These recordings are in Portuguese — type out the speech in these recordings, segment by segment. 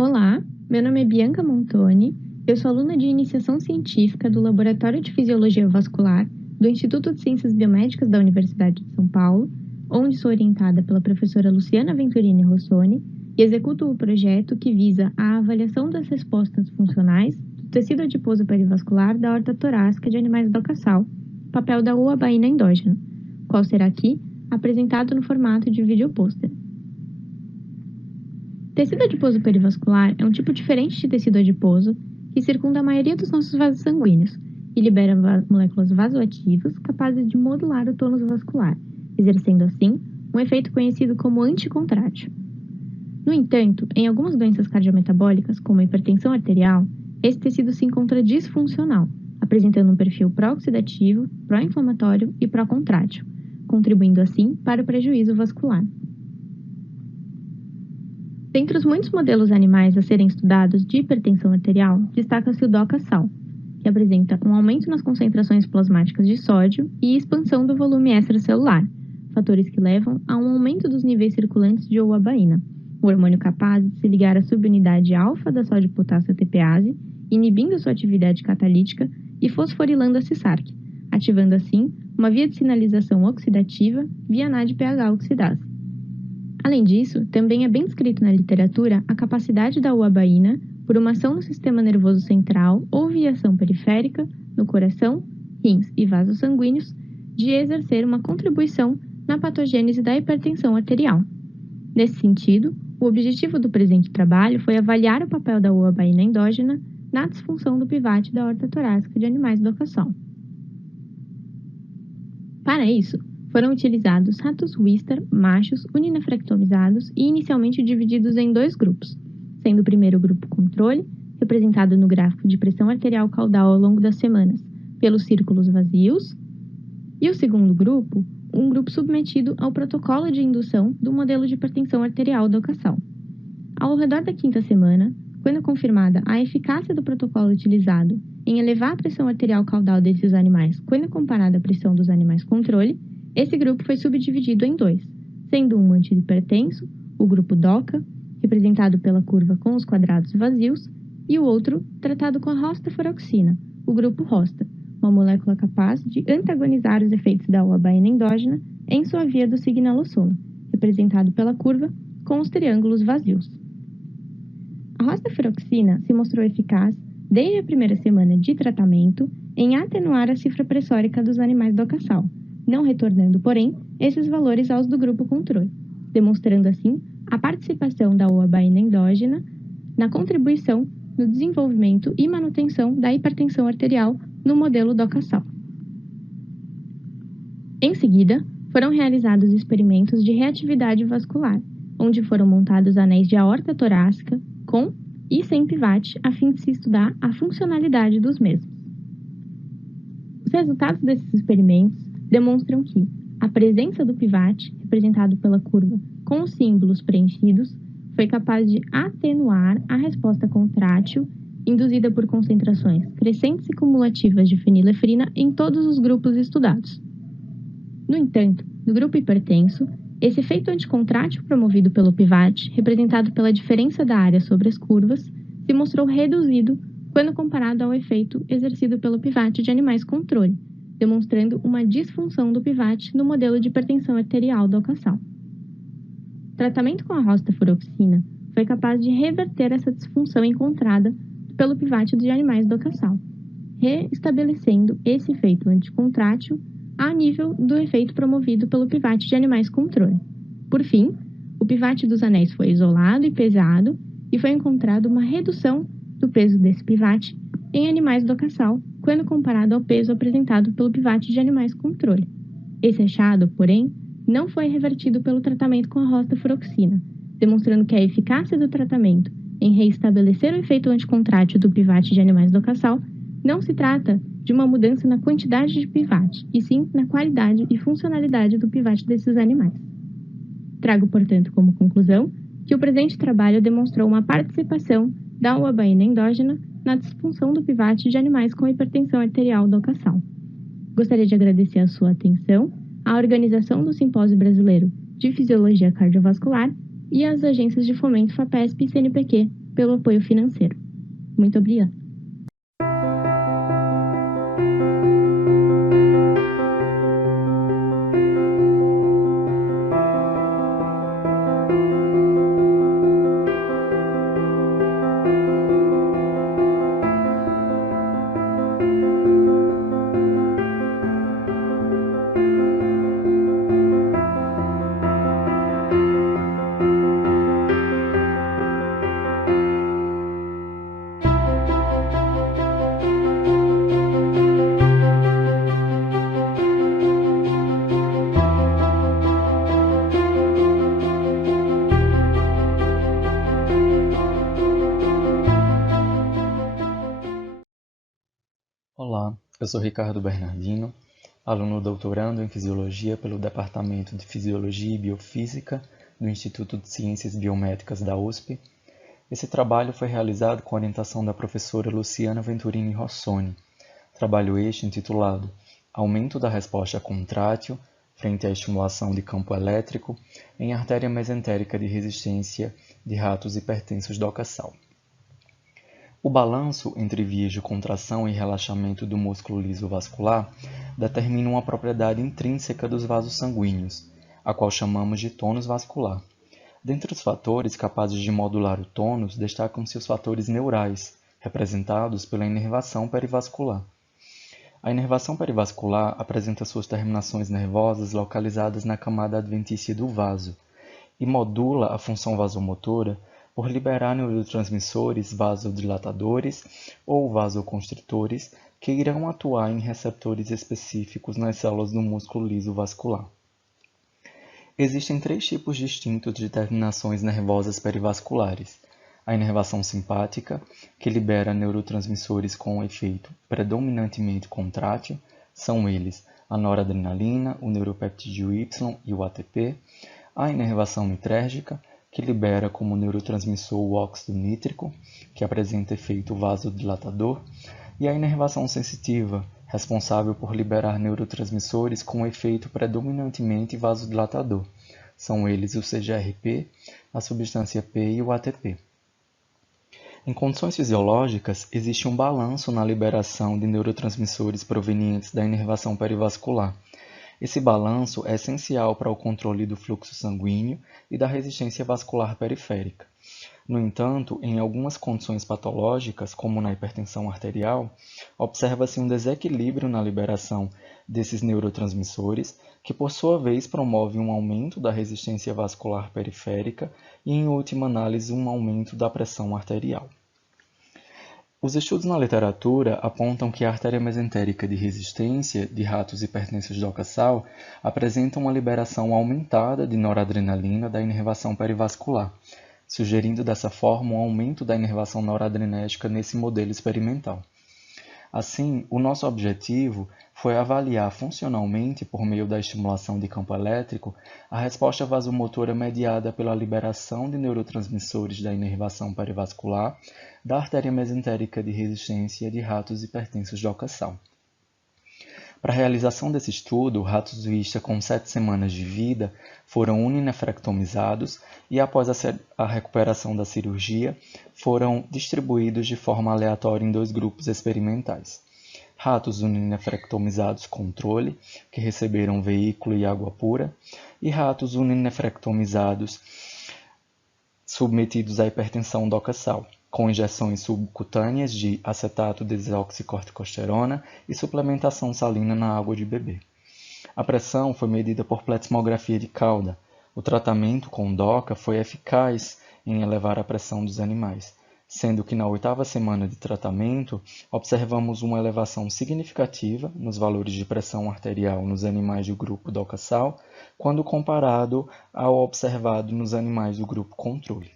Olá, meu nome é Bianca Montoni, eu sou aluna de iniciação científica do Laboratório de Fisiologia Vascular do Instituto de Ciências Biomédicas da Universidade de São Paulo, onde sou orientada pela professora Luciana Venturini Rossoni e executo o projeto que visa a avaliação das respostas funcionais do tecido adiposo perivascular da aorta torácica de animais doca-sal, papel da uabaína endógena, qual será aqui apresentado no formato de vídeo pôster. Tecido adiposo perivascular é um tipo diferente de tecido adiposo que circunda a maioria dos nossos vasos sanguíneos e libera moléculas vasoativas capazes de modular o tônus vascular, exercendo assim um efeito conhecido como anticontrátil. No entanto, em algumas doenças cardiometabólicas, como a hipertensão arterial, esse tecido se encontra disfuncional, apresentando um perfil pró-oxidativo, pró-inflamatório e pró-contrátil, contribuindo assim para o prejuízo vascular. Dentre os muitos modelos animais a serem estudados de hipertensão arterial, destaca-se o doca-sal, que apresenta um aumento nas concentrações plasmáticas de sódio e expansão do volume extracelular, fatores que levam a um aumento dos níveis circulantes de uabaína, o hormônio capaz de se ligar à subunidade alfa da sódio-potássio ATPase, inibindo sua atividade catalítica e fosforilando a Cis-Arc, ativando assim uma via de sinalização oxidativa via NADPH oxidase. Além disso, também é bem descrito na literatura a capacidade da uabaína, por uma ação no sistema nervoso central ou via ação periférica, no coração, rins e vasos sanguíneos, de exercer uma contribuição na patogênese da hipertensão arterial. Nesse sentido, o objetivo do presente trabalho foi avaliar o papel da uabaína endógena na disfunção do pivate da aorta torácica de animais doca-sal. Para isso, foram utilizados ratos Wistar machos uninefrectomizados e inicialmente divididos em dois grupos, sendo o primeiro grupo controle, representado no gráfico de pressão arterial caudal ao longo das semanas pelos círculos vazios, e o segundo grupo, um grupo submetido ao protocolo de indução do modelo de hipertensão arterial doca-sal. Ao redor da quinta semana, quando confirmada a eficácia do protocolo utilizado em elevar a pressão arterial caudal desses animais quando comparada à pressão dos animais controle, esse grupo foi subdividido em dois, sendo um antihipertenso, o grupo DOCA, representado pela curva com os quadrados vazios, e o outro tratado com a rostafuroxina, o grupo ROSTA, uma molécula capaz de antagonizar os efeitos da uabaína endógena em sua via do signalossomo, representado pela curva com os triângulos vazios. A rostafuroxina se mostrou eficaz desde a primeira semana de tratamento em atenuar a cifra pressórica dos animais doca-sal, não retornando, porém, esses valores aos do grupo controle, demonstrando assim a participação da uabaína endógena na contribuição no desenvolvimento e manutenção da hipertensão arterial no modelo doca-sal. Em seguida, foram realizados experimentos de reatividade vascular, onde foram montados anéis de aorta torácica com e sem pivate a fim de se estudar a funcionalidade dos mesmos. Os resultados desses experimentos demonstram que a presença do pivate, representado pela curva com os símbolos preenchidos, foi capaz de atenuar a resposta contrátil induzida por concentrações crescentes e cumulativas de fenilefrina em todos os grupos estudados. No entanto, no grupo hipertenso, esse efeito anticontrátil promovido pelo pivate, representado pela diferença da área sobre as curvas, se mostrou reduzido quando comparado ao efeito exercido pelo pivate de animais controle, demonstrando uma disfunção do pivate no modelo de hipertensão arterial doca-sal. O tratamento com a rostafuroxina foi capaz de reverter essa disfunção encontrada pelo pivate de animais doca-sal, reestabelecendo esse efeito anticontrátil a nível do efeito promovido pelo pivate de animais controle. Por fim, o pivate dos anéis foi isolado e pesado e foi encontrada uma redução do peso desse pivate em animais doca-sal quando comparado ao peso apresentado pelo pivate de animais controle. Esse achado, porém, não foi revertido pelo tratamento com a rostafuroxina, demonstrando que a eficácia do tratamento em reestabelecer o efeito anticontrátil do pivate de animais doca-sal não se trata de uma mudança na quantidade de pivate, e sim na qualidade e funcionalidade do pivate desses animais. Trago, portanto, como conclusão que o presente trabalho demonstrou uma participação da uabaína endógena na disfunção do pivate de animais com hipertensão arterial doca-sal. Gostaria de agradecer a sua atenção, à organização do Simpósio Brasileiro de Fisiologia Cardiovascular e às agências de fomento FAPESP e CNPq pelo apoio financeiro. Muito obrigada. Olá, eu sou Ricardo Bernardino, aluno doutorando em Fisiologia pelo Departamento de Fisiologia e Biofísica do Instituto de Ciências Biomédicas da USP. Esse trabalho foi realizado com a orientação da professora Luciana Venturini Rossoni. Trabalho este intitulado Aumento da resposta contrátil frente à estimulação de campo elétrico em artéria mesentérica de resistência de ratos hipertensos doca-sal. O balanço entre vias de contração e relaxamento do músculo liso vascular determina uma propriedade intrínseca dos vasos sanguíneos, a qual chamamos de tônus vascular. Dentre os fatores capazes de modular o tônus, destacam-se os fatores neurais, representados pela inervação perivascular. A inervação perivascular apresenta suas terminações nervosas localizadas na camada adventícia do vaso e modula a função vasomotora por liberar neurotransmissores vasodilatadores ou vasoconstritores que irão atuar em receptores específicos nas células do músculo liso vascular. Existem 3 tipos distintos de terminações nervosas perivasculares: a inervação simpática, que libera neurotransmissores com efeito predominantemente contrátil, são eles a noradrenalina, o neuropeptídeo Y e o ATP; a inervação mitérgica, que libera como neurotransmissor o óxido nítrico, que apresenta efeito vasodilatador, e a inervação sensitiva, responsável por liberar neurotransmissores com efeito predominantemente vasodilatador. São eles o CGRP, a substância P e o ATP. Em condições fisiológicas, existe um balanço na liberação de neurotransmissores provenientes da inervação perivascular. Esse balanço é essencial para o controle do fluxo sanguíneo e da resistência vascular periférica. No entanto, em algumas condições patológicas, como na hipertensão arterial, observa-se um desequilíbrio na liberação desses neurotransmissores, que por sua vez promove um aumento da resistência vascular periférica e, em última análise, um aumento da pressão arterial. Os estudos na literatura apontam que a artéria mesentérica de resistência de ratos hipertensos doca-sal apresenta uma liberação aumentada de noradrenalina da inervação perivascular, sugerindo dessa forma um aumento da inervação noradrenérgica nesse modelo experimental. Assim, o nosso objetivo foi avaliar funcionalmente, por meio da estimulação de campo elétrico, a resposta vasomotora mediada pela liberação de neurotransmissores da inervação perivascular da artéria mesentérica de resistência de ratos hipertensos doca-sal. Para a realização desse estudo, ratos Vista com 7 semanas de vida foram uninefrectomizados e, após a recuperação da cirurgia, foram distribuídos de forma aleatória em 2 grupos experimentais. Ratos uninefrectomizados controle, que receberam veículo e água pura, e ratos uninefrectomizados submetidos à hipertensão doca-sal, com injeções subcutâneas de acetato desoxicorticosterona e suplementação salina na água de bebê. A pressão foi medida por pletismografia de cauda. O tratamento com DOCA foi eficaz em elevar a pressão dos animais, sendo que na 8ª semana de tratamento observamos uma elevação significativa nos valores de pressão arterial nos animais do grupo doca-sal, quando comparado ao observado nos animais do grupo controle.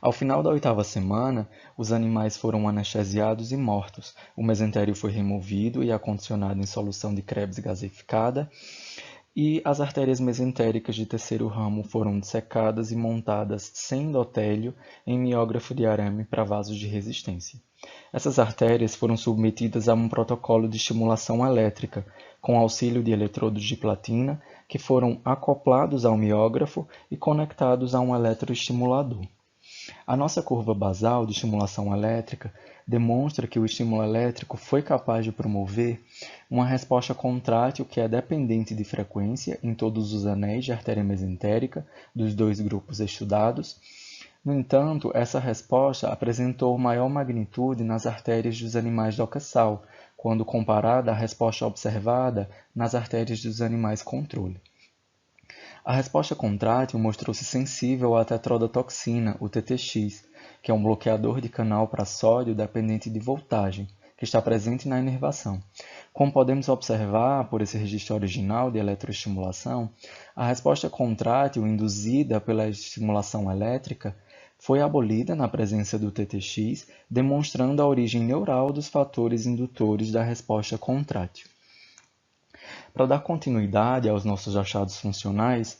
Ao final da 8ª semana, os animais foram anestesiados e mortos. O mesentério foi removido e acondicionado em solução de Krebs gasificada, e as artérias mesentéricas de terceiro ramo foram dissecadas e montadas sem endotélio em miógrafo de arame para vasos de resistência. Essas artérias foram submetidas a um protocolo de estimulação elétrica, com auxílio de eletrodos de platina, que foram acoplados ao miógrafo e conectados a um eletroestimulador. A nossa curva basal de estimulação elétrica demonstra que o estímulo elétrico foi capaz de promover uma resposta contrátil que é dependente de frequência em todos os anéis de artéria mesentérica dos dois grupos estudados. No entanto, essa resposta apresentou maior magnitude nas artérias dos animais doca-sal, quando comparada à resposta observada nas artérias dos animais controle. A resposta contrátil mostrou-se sensível à tetrodotoxina, o TTX, que é um bloqueador de canal para sódio dependente de voltagem, que está presente na inervação. Como podemos observar por esse registro original de eletroestimulação, a resposta contrátil induzida pela estimulação elétrica foi abolida na presença do TTX, demonstrando a origem neural dos fatores indutores da resposta contrátil. Para dar continuidade aos nossos achados funcionais,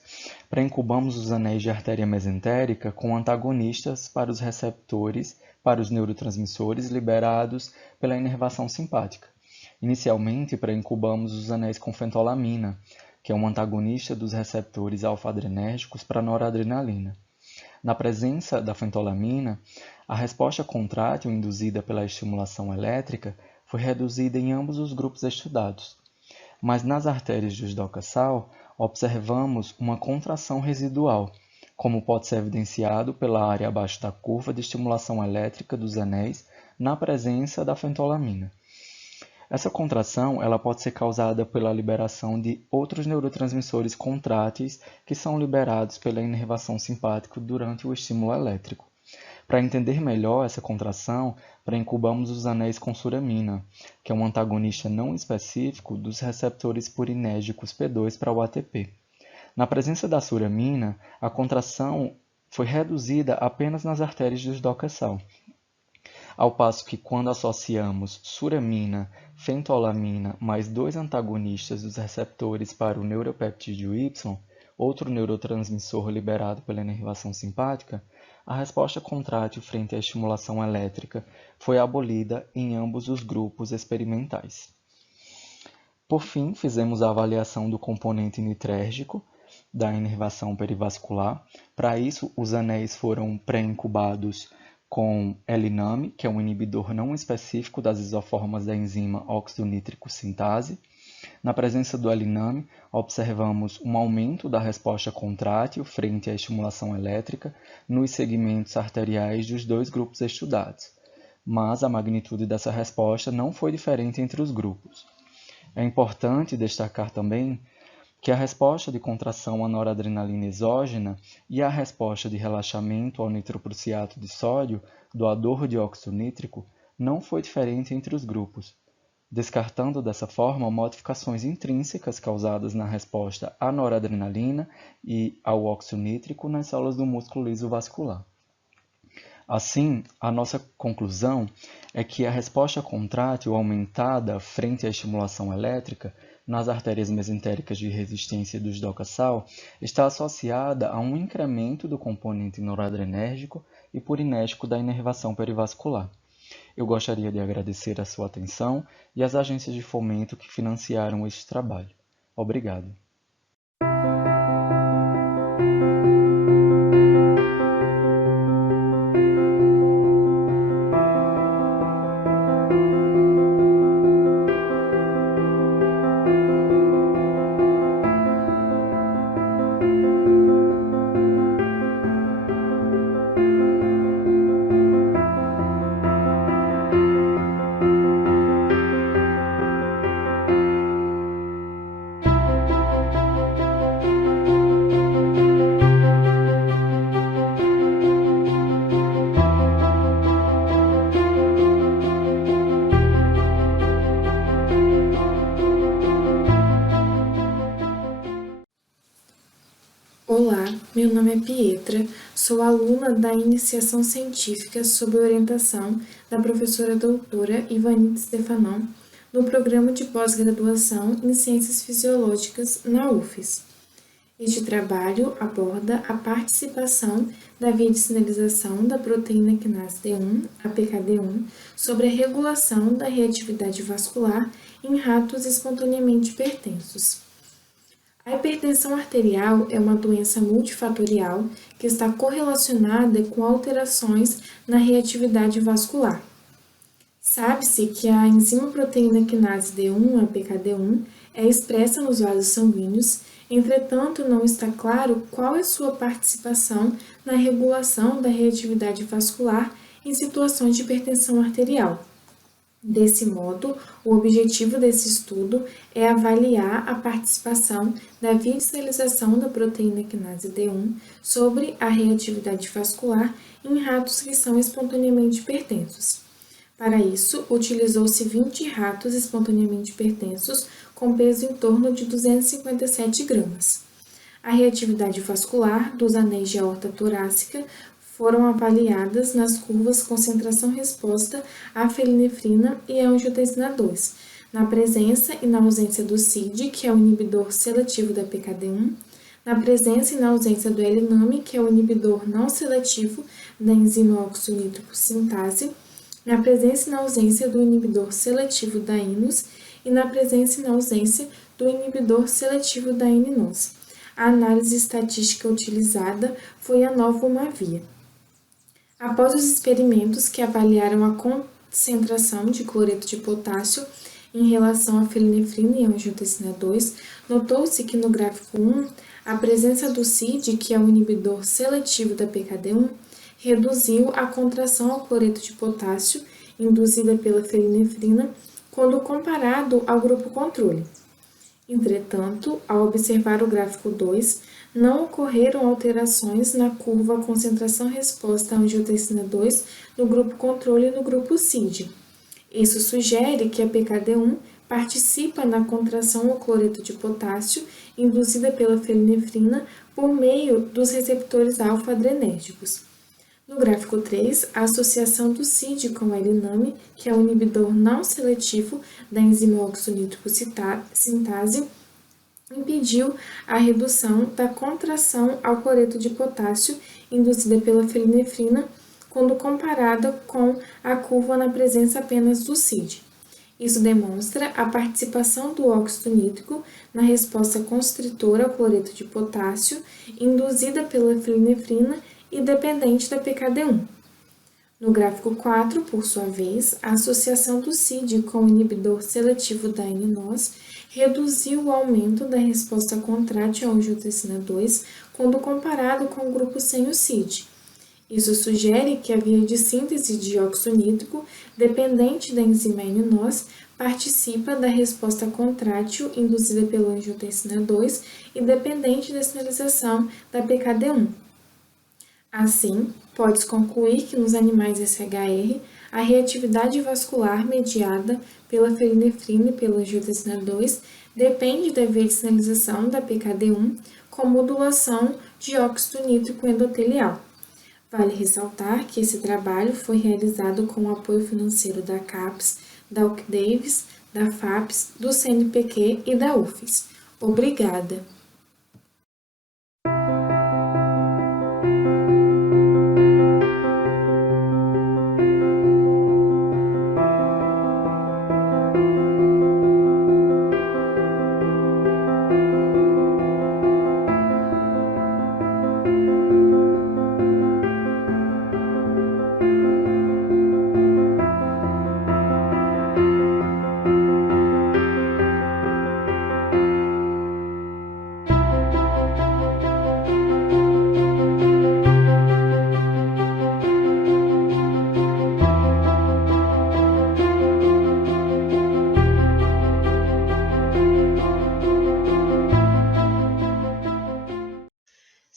pré-incubamos os anéis de artéria mesentérica com antagonistas para os receptores para os neurotransmissores liberados pela inervação simpática. Inicialmente, pré-incubamos os anéis com fentolamina, que é um antagonista dos receptores alfa-adrenérgicos para noradrenalina. Na presença da fentolamina, a resposta contrátil induzida pela estimulação elétrica foi reduzida em ambos os grupos estudados. Mas nas artérias dos doca-sal, observamos uma contração residual, como pode ser evidenciado pela área abaixo da curva de estimulação elétrica dos anéis na presença da fentolamina. Essa contração ela pode ser causada pela liberação de outros neurotransmissores contráteis que são liberados pela inervação simpática durante o estímulo elétrico. Para entender melhor essa contração, pré-incubamos os anéis com suramina, que é um antagonista não específico dos receptores purinérgicos P2 para o ATP. Na presença da suramina, a contração foi reduzida apenas nas artérias dos doca-sal, ao passo que quando associamos suramina, fentolamina mais dois antagonistas dos receptores para o neuropeptídeo Y, outro neurotransmissor liberado pela inervação simpática, a resposta contrátil frente à estimulação elétrica foi abolida em ambos os grupos experimentais. Por fim, fizemos a avaliação do componente nitrérgico da inervação perivascular. Para isso, os anéis foram pré-incubados com L-NAM, que é um inibidor não específico das isoformas da enzima óxido nítrico sintase. Na presença do L-NAM, observamos um aumento da resposta contrátil frente à estimulação elétrica nos segmentos arteriais dos dois grupos estudados, mas a magnitude dessa resposta não foi diferente entre os grupos. É importante destacar também que a resposta de contração à noradrenalina exógena e a resposta de relaxamento ao nitroprussiato de sódio, doador de óxido nítrico, não foi diferente entre os grupos, descartando dessa forma modificações intrínsecas causadas na resposta à noradrenalina e ao óxido nítrico nas células do músculo liso vascular. Assim, a nossa conclusão é que a resposta contrátil aumentada frente à estimulação elétrica nas artérias mesentéricas de resistência dos doca-sal está associada a um incremento do componente noradrenérgico e purinérgico da inervação perivascular. Eu gostaria de agradecer a sua atenção e as agências de fomento que financiaram este trabalho. Obrigado. Olá, meu nome é Pietra, sou aluna da Iniciação Científica sob orientação da professora doutora Ivanite Stefanon, no programa de pós-graduação em Ciências Fisiológicas na UFES. Este trabalho aborda a participação da via de sinalização da proteína quinase D1, a PKD1, sobre a regulação da reatividade vascular em ratos espontaneamente hipertensos. A hipertensão arterial é uma doença multifatorial que está correlacionada com alterações na reatividade vascular. Sabe-se que a enzima proteína quinase D1, a PKD1, é expressa nos vasos sanguíneos, entretanto não está claro qual é sua participação na regulação da reatividade vascular em situações de hipertensão arterial. Desse modo, o objetivo desse estudo é avaliar a participação da via de sinalização da proteína quinase D1 sobre a reatividade vascular em ratos que são espontaneamente hipertensos. Para isso, utilizou-se 20 ratos espontaneamente hipertensos com peso em torno de 257 gramas. A reatividade vascular dos anéis de aorta torácica foram avaliadas nas curvas concentração-resposta à felinefrina e à angiotensina 2, na presença e na ausência do CID, que é o inibidor seletivo da PKD1, na presença e na ausência do L-NAMI, que é o inibidor não seletivo da enzima óxido-nítrico sintase, na presença e na ausência do inibidor seletivo da INOS e na presença e na ausência do inibidor seletivo da INOS. A análise estatística utilizada foi a Novomavir. Após os experimentos que avaliaram a concentração de cloreto de potássio em relação à felinefrina e à angiotensina 2, notou-se que no gráfico 1, a presença do CID, que é o inibidor seletivo da PKD1, reduziu a contração ao cloreto de potássio induzida pela felinefrina quando comparado ao grupo controle. Entretanto, ao observar o gráfico 2, não ocorreram alterações na curva concentração-resposta à angiotensina 2 no grupo controle e no grupo CID. Isso sugere que a PKD1 participa na contração ao cloreto de potássio induzida pela felinefrina por meio dos receptores alfa-adrenérgicos. No gráfico 3, a associação do CID com a L-NAMI, que é o inibidor não seletivo da enzima óxido-nítrico sintase, impediu a redução da contração ao cloreto de potássio induzida pela felinefrina quando comparada com a curva na presença apenas do CID. Isso demonstra a participação do óxido nítrico na resposta constritora ao cloreto de potássio induzida pela felinefrina e dependente da PKD1. No gráfico 4, por sua vez, a associação do CID com o inibidor seletivo da NNOS reduziu o aumento da resposta contrátil à angiotensina 2 quando comparado com o grupo sem o CID. Isso sugere que a via de síntese de óxido nítrico, dependente da enzima NNOS, participa da resposta contrátil induzida pela angiotensina 2 e dependente da sinalização da PKD1. Assim, pode-se concluir que nos animais SHR, a reatividade vascular mediada pela felinefrina e pela angiotensina 2 depende da via de sinalização da PKD1 com modulação de óxido nítrico endotelial. Vale ressaltar que esse trabalho foi realizado com o apoio financeiro da CAPES, da UC-Davis, da FAPES, do CNPq e da UFES. Obrigada!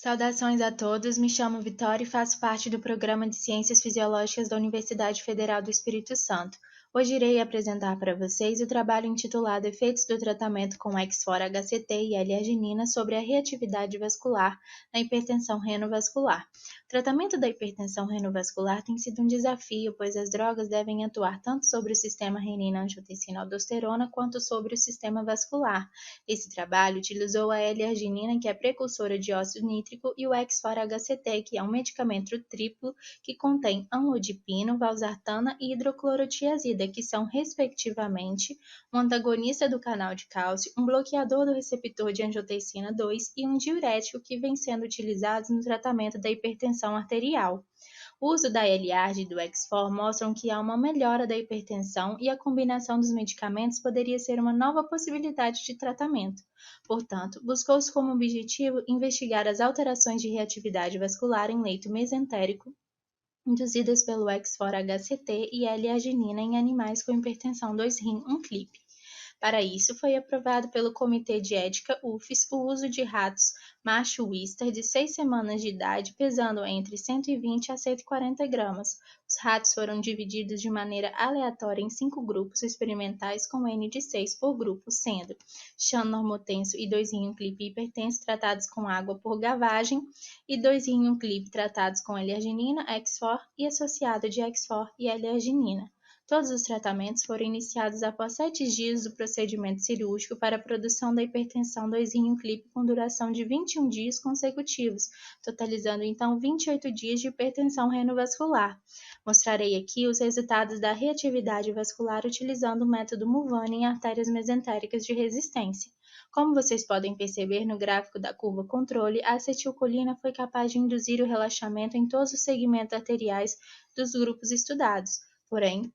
Saudações a todos, me chamo Vitória e faço parte do Programa de Ciências Fisiológicas da Universidade Federal do Espírito Santo. Hoje irei apresentar para vocês o trabalho intitulado Efeitos do tratamento com X-FOR-HCT e L-arginina sobre a reatividade vascular na hipertensão renovascular. tratamento da hipertensão renovascular tem sido um desafio, pois as drogas devem atuar tanto sobre o sistema renina-angiotensina-aldosterona quanto sobre o sistema vascular. Esse trabalho utilizou a L-arginina, que é precursora de óxido nítrico, e o X4-HCT, que é um medicamento triplo que contém amlodipino, valsartana e hidroclorotiazida, que são, respectivamente, um antagonista do canal de cálcio, um bloqueador do receptor de angiotensina 2 e um diurético, que vem sendo utilizados no tratamento da hipertensão arterial. O uso da L-Arg e do X4 mostram que há uma melhora da hipertensão e a combinação dos medicamentos poderia ser uma nova possibilidade de tratamento. Portanto, buscou-se como objetivo investigar as alterações de reatividade vascular em leito mesentérico induzidas pelo X4-HCT e L-arginina em animais com hipertensão 2-rim unclip. Para isso, foi aprovado pelo Comitê de Ética UFES o uso de ratos macho Wistar de 6 semanas de idade, pesando entre 120 a 140 gramas. Os ratos foram divididos de maneira aleatória em 5 grupos experimentais com N de 6 por grupo, sendo Xan normotenso e 2-rim unclip hipertenso tratados com água por gavagem e 2-rim unclip tratados com L-arginina, X4 e associado de X4 e L-arginina. Todos os tratamentos foram iniciados após 7 dias do procedimento cirúrgico para a produção da hipertensão 2-rim unclip com duração de 21 dias consecutivos, totalizando então 28 dias de hipertensão renovascular. Mostrarei aqui os resultados da reatividade vascular utilizando o método Mulvaney em artérias mesentéricas de resistência. Como vocês podem perceber no gráfico da curva controle, a acetilcolina foi capaz de induzir o relaxamento em todos os segmentos arteriais dos grupos estudados. Porém,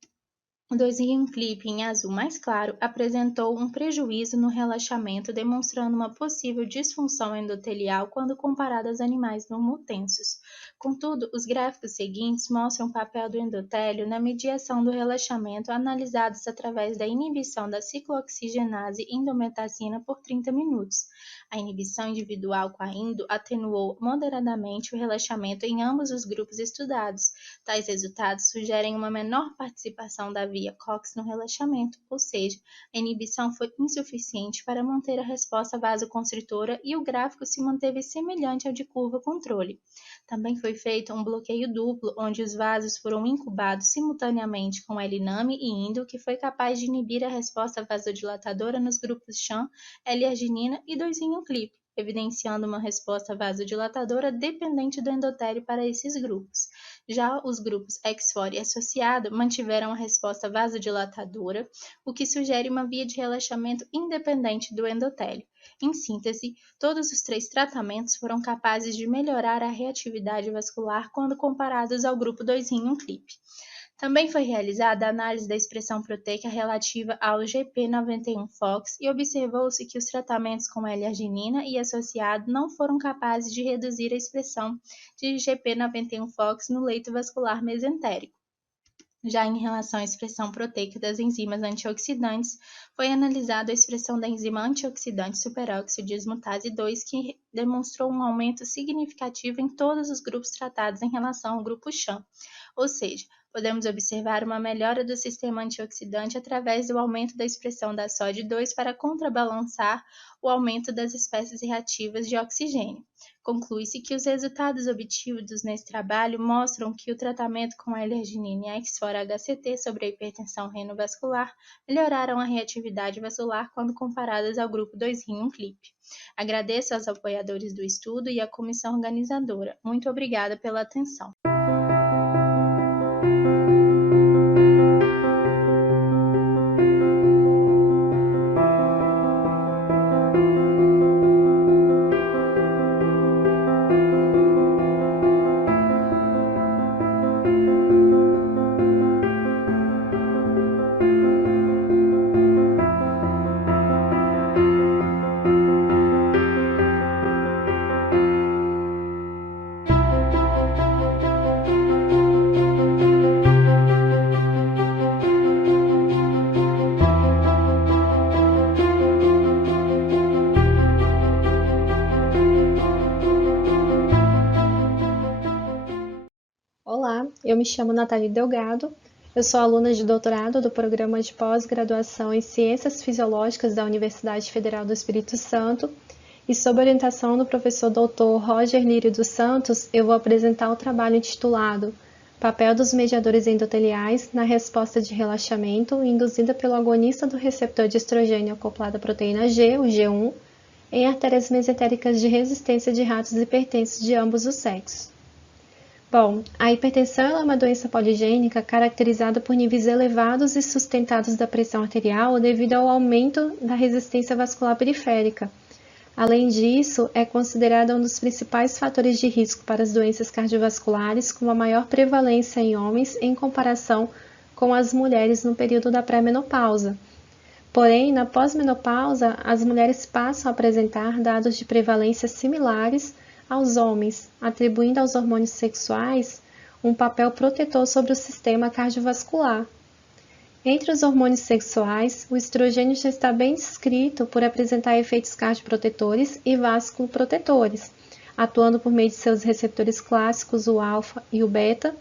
o 2-rim unclip em azul mais claro apresentou um prejuízo no relaxamento, demonstrando uma possível disfunção endotelial quando comparado aos animais normotensos. Contudo, os gráficos seguintes mostram o papel do endotélio na mediação do relaxamento, analisados através da inibição da ciclooxigenase indometacina por 30 minutos. A inibição individual com a indo atenuou moderadamente o relaxamento em ambos os grupos estudados. Tais resultados sugerem uma menor participação da via COX no relaxamento, ou seja, a inibição foi insuficiente para manter a resposta vasoconstritora e o gráfico se manteve semelhante ao de curva controle. Também foi feito um bloqueio duplo, onde os vasos foram incubados simultaneamente com L-NAMI e indo, que foi capaz de inibir a resposta vasodilatadora nos grupos Xan, L-arginina e 2-rim unclip, evidenciando uma resposta vasodilatadora dependente do endotélio para esses grupos. Já os grupos X4 e associado mantiveram a resposta vasodilatadora, o que sugere uma via de relaxamento independente do endotélio. Em síntese, todos os 3 tratamentos foram capazes de melhorar a reatividade vascular quando comparados ao grupo 2-rim unclip. Também foi realizada a análise da expressão proteica relativa ao GP91-FOX e observou-se que os tratamentos com L-arginina e associado não foram capazes de reduzir a expressão de GP91-FOX no leito vascular mesentérico. Já em relação à expressão proteica das enzimas antioxidantes, foi analisada a expressão da enzima antioxidante superóxido dismutase 2, que demonstrou um aumento significativo em todos os grupos tratados em relação ao grupo Xan, ou seja, podemos observar uma melhora do sistema antioxidante através do aumento da expressão da SOD2 para contrabalançar o aumento das espécies reativas de oxigênio. Conclui-se que os resultados obtidos nesse trabalho mostram que o tratamento com a L-arginina e X4-HCT sobre a hipertensão renovascular melhoraram a reatividade vascular quando comparadas ao grupo 2-rim unclip. Agradeço aos apoiadores do estudo e à comissão organizadora. Muito obrigada pela atenção. Olá, eu me chamo Nathalie Delgado, eu sou aluna de doutorado do Programa de Pós-Graduação em Ciências Fisiológicas da Universidade Federal do Espírito Santo e sob orientação do professor Dr. Roger Lírio dos Santos, eu vou apresentar o trabalho intitulado Papel dos mediadores endoteliais na resposta de relaxamento induzida pelo agonista do receptor de estrogênio acoplado à proteína G, o G1, em artérias mesentéricas de resistência de ratos hipertensos de ambos os sexos. Bom, a hipertensão é uma doença poligênica caracterizada por níveis elevados e sustentados da pressão arterial devido ao aumento da resistência vascular periférica. Além disso, é considerada um dos principais fatores de risco para as doenças cardiovasculares, com uma maior prevalência em homens em comparação com as mulheres no período da pré-menopausa. Porém, na pós-menopausa, as mulheres passam a apresentar dados de prevalência similares aos homens, atribuindo aos hormônios sexuais um papel protetor sobre o sistema cardiovascular. Entre os hormônios sexuais, o estrogênio já está bem descrito por apresentar efeitos cardioprotetores e vasculoprotetores, atuando por meio de seus receptores clássicos, o alfa e o beta,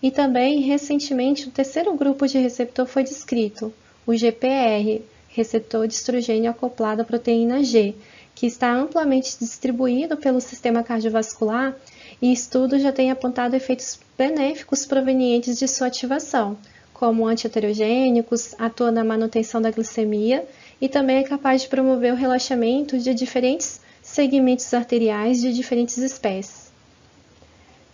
e também, recentemente, o terceiro grupo de receptor foi descrito, o GPR, receptor de estrogênio acoplado à proteína G, que está amplamente distribuído pelo sistema cardiovascular e estudos já têm apontado efeitos benéficos provenientes de sua ativação, como anti-aterogênicos, atua na manutenção da glicemia e também é capaz de promover o relaxamento de diferentes segmentos arteriais de diferentes espécies.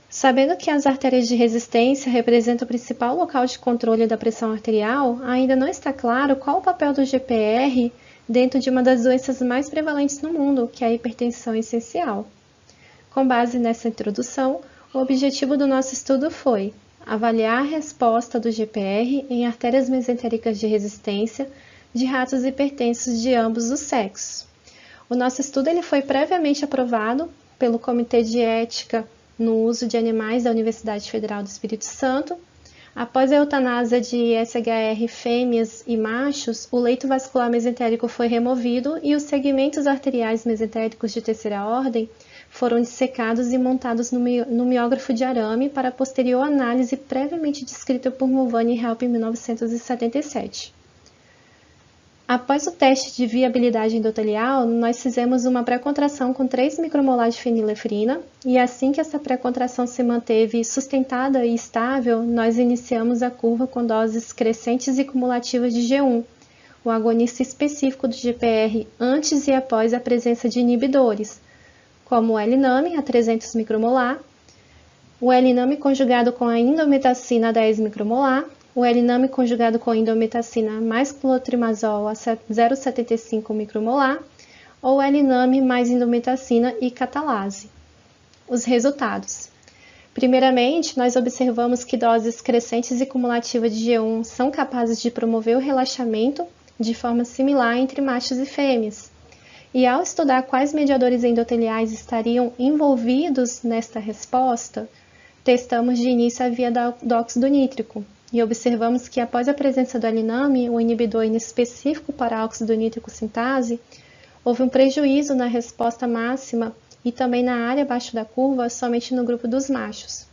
Sabendo que as artérias de resistência representam o principal local de controle da pressão arterial, ainda não está claro qual o papel do GPR dentro de uma das doenças mais prevalentes no mundo, que é a hipertensão essencial. Com base nessa introdução, o objetivo do nosso estudo foi avaliar a resposta do GPR em artérias mesentéricas de resistência de ratos hipertensos de ambos os sexos. O nosso estudo ele foi previamente aprovado pelo Comitê de Ética no uso de animais da Universidade Federal do Espírito Santo. Após a eutanásia de SHR fêmeas e machos, o leito vascular mesentérico foi removido e os segmentos arteriais mesentéricos de terceira ordem foram dissecados e montados no miógrafo de arame para posterior análise previamente descrita por Mulvaney e Help em 1977. Após o teste de viabilidade endotelial, nós fizemos uma pré-contração com 3 micromolar de fenilefrina e assim que essa pré-contração se manteve sustentada e estável, nós iniciamos a curva com doses crescentes e cumulativas de G1, o agonista específico do GPR antes e após a presença de inibidores, como o L-NAMI a 300 micromolar, o L-NAMI conjugado com a indometacina a 10 micromolar, o L-NAMI conjugado com indometacina mais clotrimazol a 0,75 micromolar, ou L-NAMI mais indometacina e catalase. Os resultados. Primeiramente, nós observamos que doses crescentes e cumulativas de G1 são capazes de promover o relaxamento de forma similar entre machos e fêmeas. E ao estudar quais mediadores endoteliais estariam envolvidos nesta resposta, testamos de início a via do óxido nítrico e observamos que após a presença do L-NAMI, o inibidor inespecífico para a óxido nítrico sintase, houve um prejuízo na resposta máxima e também na área abaixo da curva somente no grupo dos machos.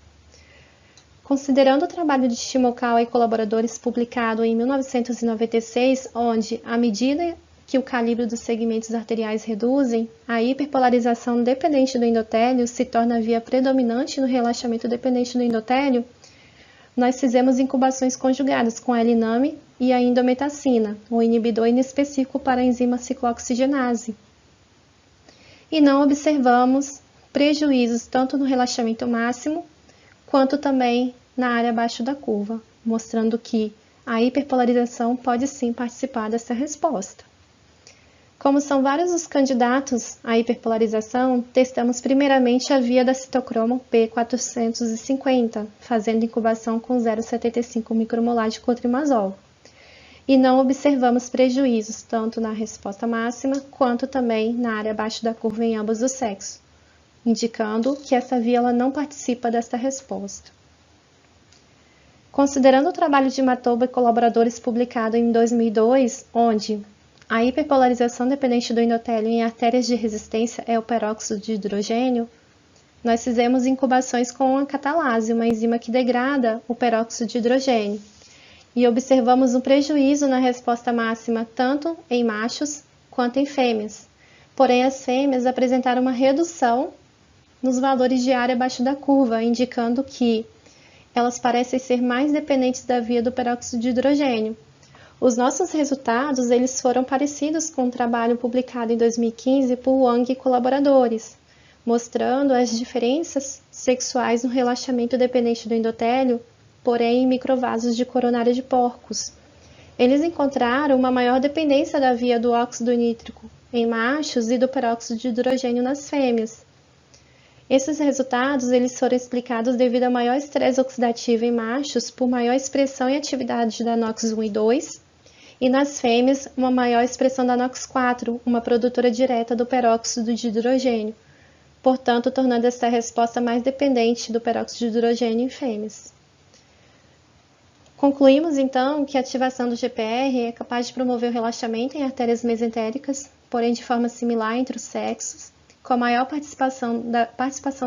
Considerando o trabalho de Shimokawa e colaboradores publicado em 1996, onde, à medida que o calibre dos segmentos arteriais reduzem, a hiperpolarização dependente do endotélio se torna a via predominante no relaxamento dependente do endotélio, nós fizemos incubações conjugadas com a L-NAMI e a indometacina, o inibidor inespecífico para a enzima ciclooxigenase. E não observamos prejuízos tanto no relaxamento máximo, quanto também na área abaixo da curva, mostrando que a hiperpolarização pode sim participar dessa resposta. Como são vários os candidatos à hiperpolarização, testamos primeiramente a via da citocromo P450, fazendo incubação com 0,75 micromolar de clotrimazol. E não observamos prejuízos tanto na resposta máxima, quanto também na área abaixo da curva em ambos os sexos, indicando que essa via ela não participa desta resposta. Considerando o trabalho de Matoba e colaboradores publicado em 2002, onde a hiperpolarização dependente do endotélio em artérias de resistência é o peróxido de hidrogênio, nós fizemos incubações com a catalase, uma enzima que degrada o peróxido de hidrogênio, e observamos um prejuízo na resposta máxima tanto em machos quanto em fêmeas, Porém, as fêmeas apresentaram uma redução nos valores de área abaixo da curva, indicando que elas parecem ser mais dependentes da via do peróxido de hidrogênio. Os nossos resultados eles foram parecidos com um trabalho publicado em 2015 por Wang e colaboradores, mostrando as diferenças sexuais no relaxamento dependente do endotélio, porém em microvasos de coronária de porcos. Eles encontraram uma maior dependência da via do óxido nítrico em machos e do peróxido de hidrogênio nas fêmeas. Esses resultados eles foram explicados devido a maior estresse oxidativo em machos por maior expressão e atividade da NOx 1 e 2, e nas fêmeas uma maior expressão da NOx 4, uma produtora direta do peróxido de hidrogênio, portanto tornando esta resposta mais dependente do peróxido de hidrogênio em fêmeas. Concluímos então que a ativação do GPR é capaz de promover o relaxamento em artérias mesentéricas, porém de forma similar entre os sexos, com a maior participação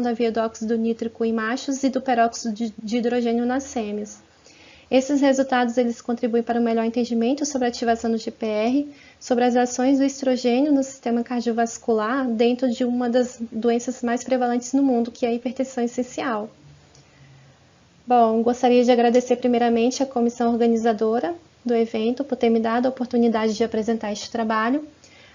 da via do óxido nítrico em machos e do peróxido de hidrogênio nas fêmeas. Esses resultados eles contribuem para o melhor entendimento sobre a ativação do GPR, sobre as ações do estrogênio no sistema cardiovascular dentro de uma das doenças mais prevalentes no mundo, que é a hipertensão essencial. Bom, gostaria de agradecer primeiramente à comissão organizadora do evento por ter me dado a oportunidade de apresentar este trabalho,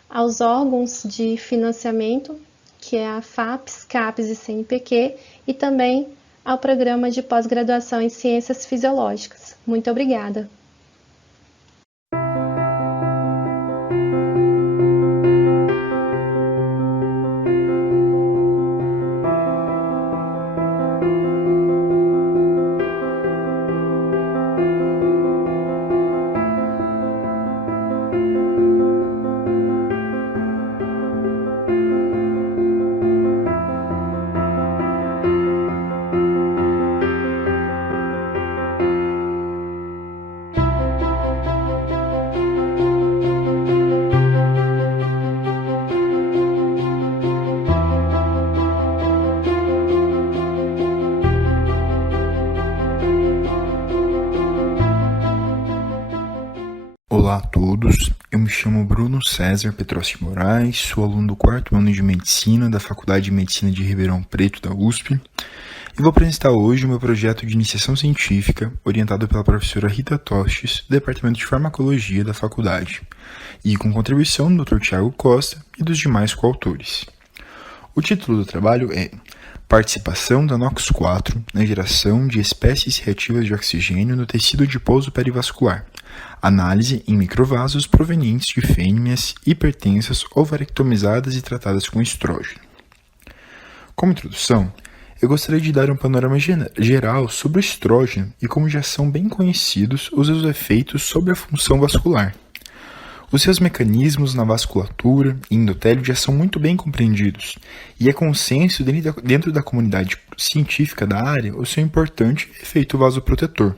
aos órgãos de financiamento, que é a FAPES, CAPES e CNPq, e também ao programa de pós-graduação em Ciências Fisiológicas. Muito obrigada. Olá a todos, eu me chamo Bruno César Petrossi Moraes, sou aluno do 4º ano de Medicina da Faculdade de Medicina de Ribeirão Preto da USP e vou apresentar hoje o meu projeto de iniciação científica orientado pela professora Rita Tostes, do Departamento de Farmacologia da faculdade, e com contribuição do Dr. Thiago Costa e dos demais coautores. O título do trabalho é Participação da NOx 4 na geração de espécies reativas de oxigênio no tecido adiposo perivascular. Análise em microvasos provenientes de fêmeas hipertensas ovarectomizadas e tratadas com estrógeno. Como introdução, eu gostaria de dar um panorama geral sobre o estrógeno e como já são bem conhecidos os seus efeitos sobre a função vascular. Os seus mecanismos na vasculatura e endotélio já são muito bem compreendidos, e é consenso dentro da comunidade científica da área o seu importante efeito vasoprotetor.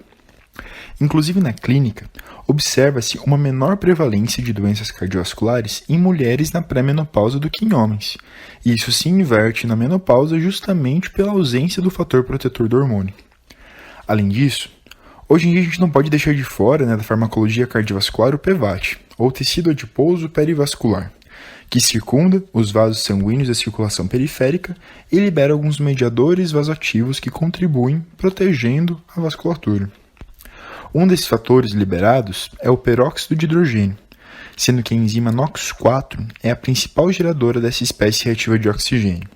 Inclusive na clínica, observa-se uma menor prevalência de doenças cardiovasculares em mulheres na pré-menopausa do que em homens, e isso se inverte na menopausa justamente pela ausência do fator protetor do hormônio. Além disso, hoje em dia a gente não pode deixar de fora da farmacologia cardiovascular o PVAT, ou tecido adiposo perivascular, que circunda os vasos sanguíneos da circulação periférica e libera alguns mediadores vasoativos que contribuem protegendo a vasculatura. Um desses fatores liberados é o peróxido de hidrogênio, sendo que a enzima NOx4 é a principal geradora dessa espécie reativa de oxigênio.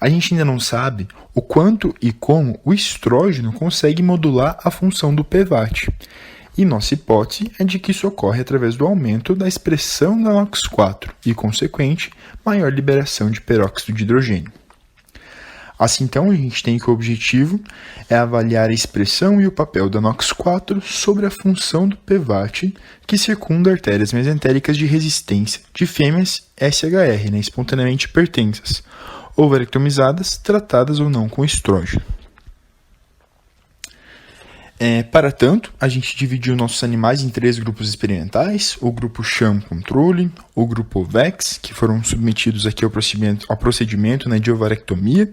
A gente ainda não sabe o quanto e como o estrógeno consegue modular a função do PVAT, e nossa hipótese é de que isso ocorre através do aumento da expressão da NOx4 e, consequente, maior liberação de peróxido de hidrogênio. Assim, então, a gente tem que o objetivo é avaliar a expressão e o papel da NOx4 sobre a função do PVAT que circunda artérias mesentéricas de resistência de fêmeas SHR, espontaneamente hipertensas, ovarectomizadas, tratadas ou não com estrógeno. Para tanto, a gente dividiu nossos animais em 3 grupos experimentais, o grupo sham controle, o grupo OVEX, que foram submetidos aqui ao procedimento de ovarectomia,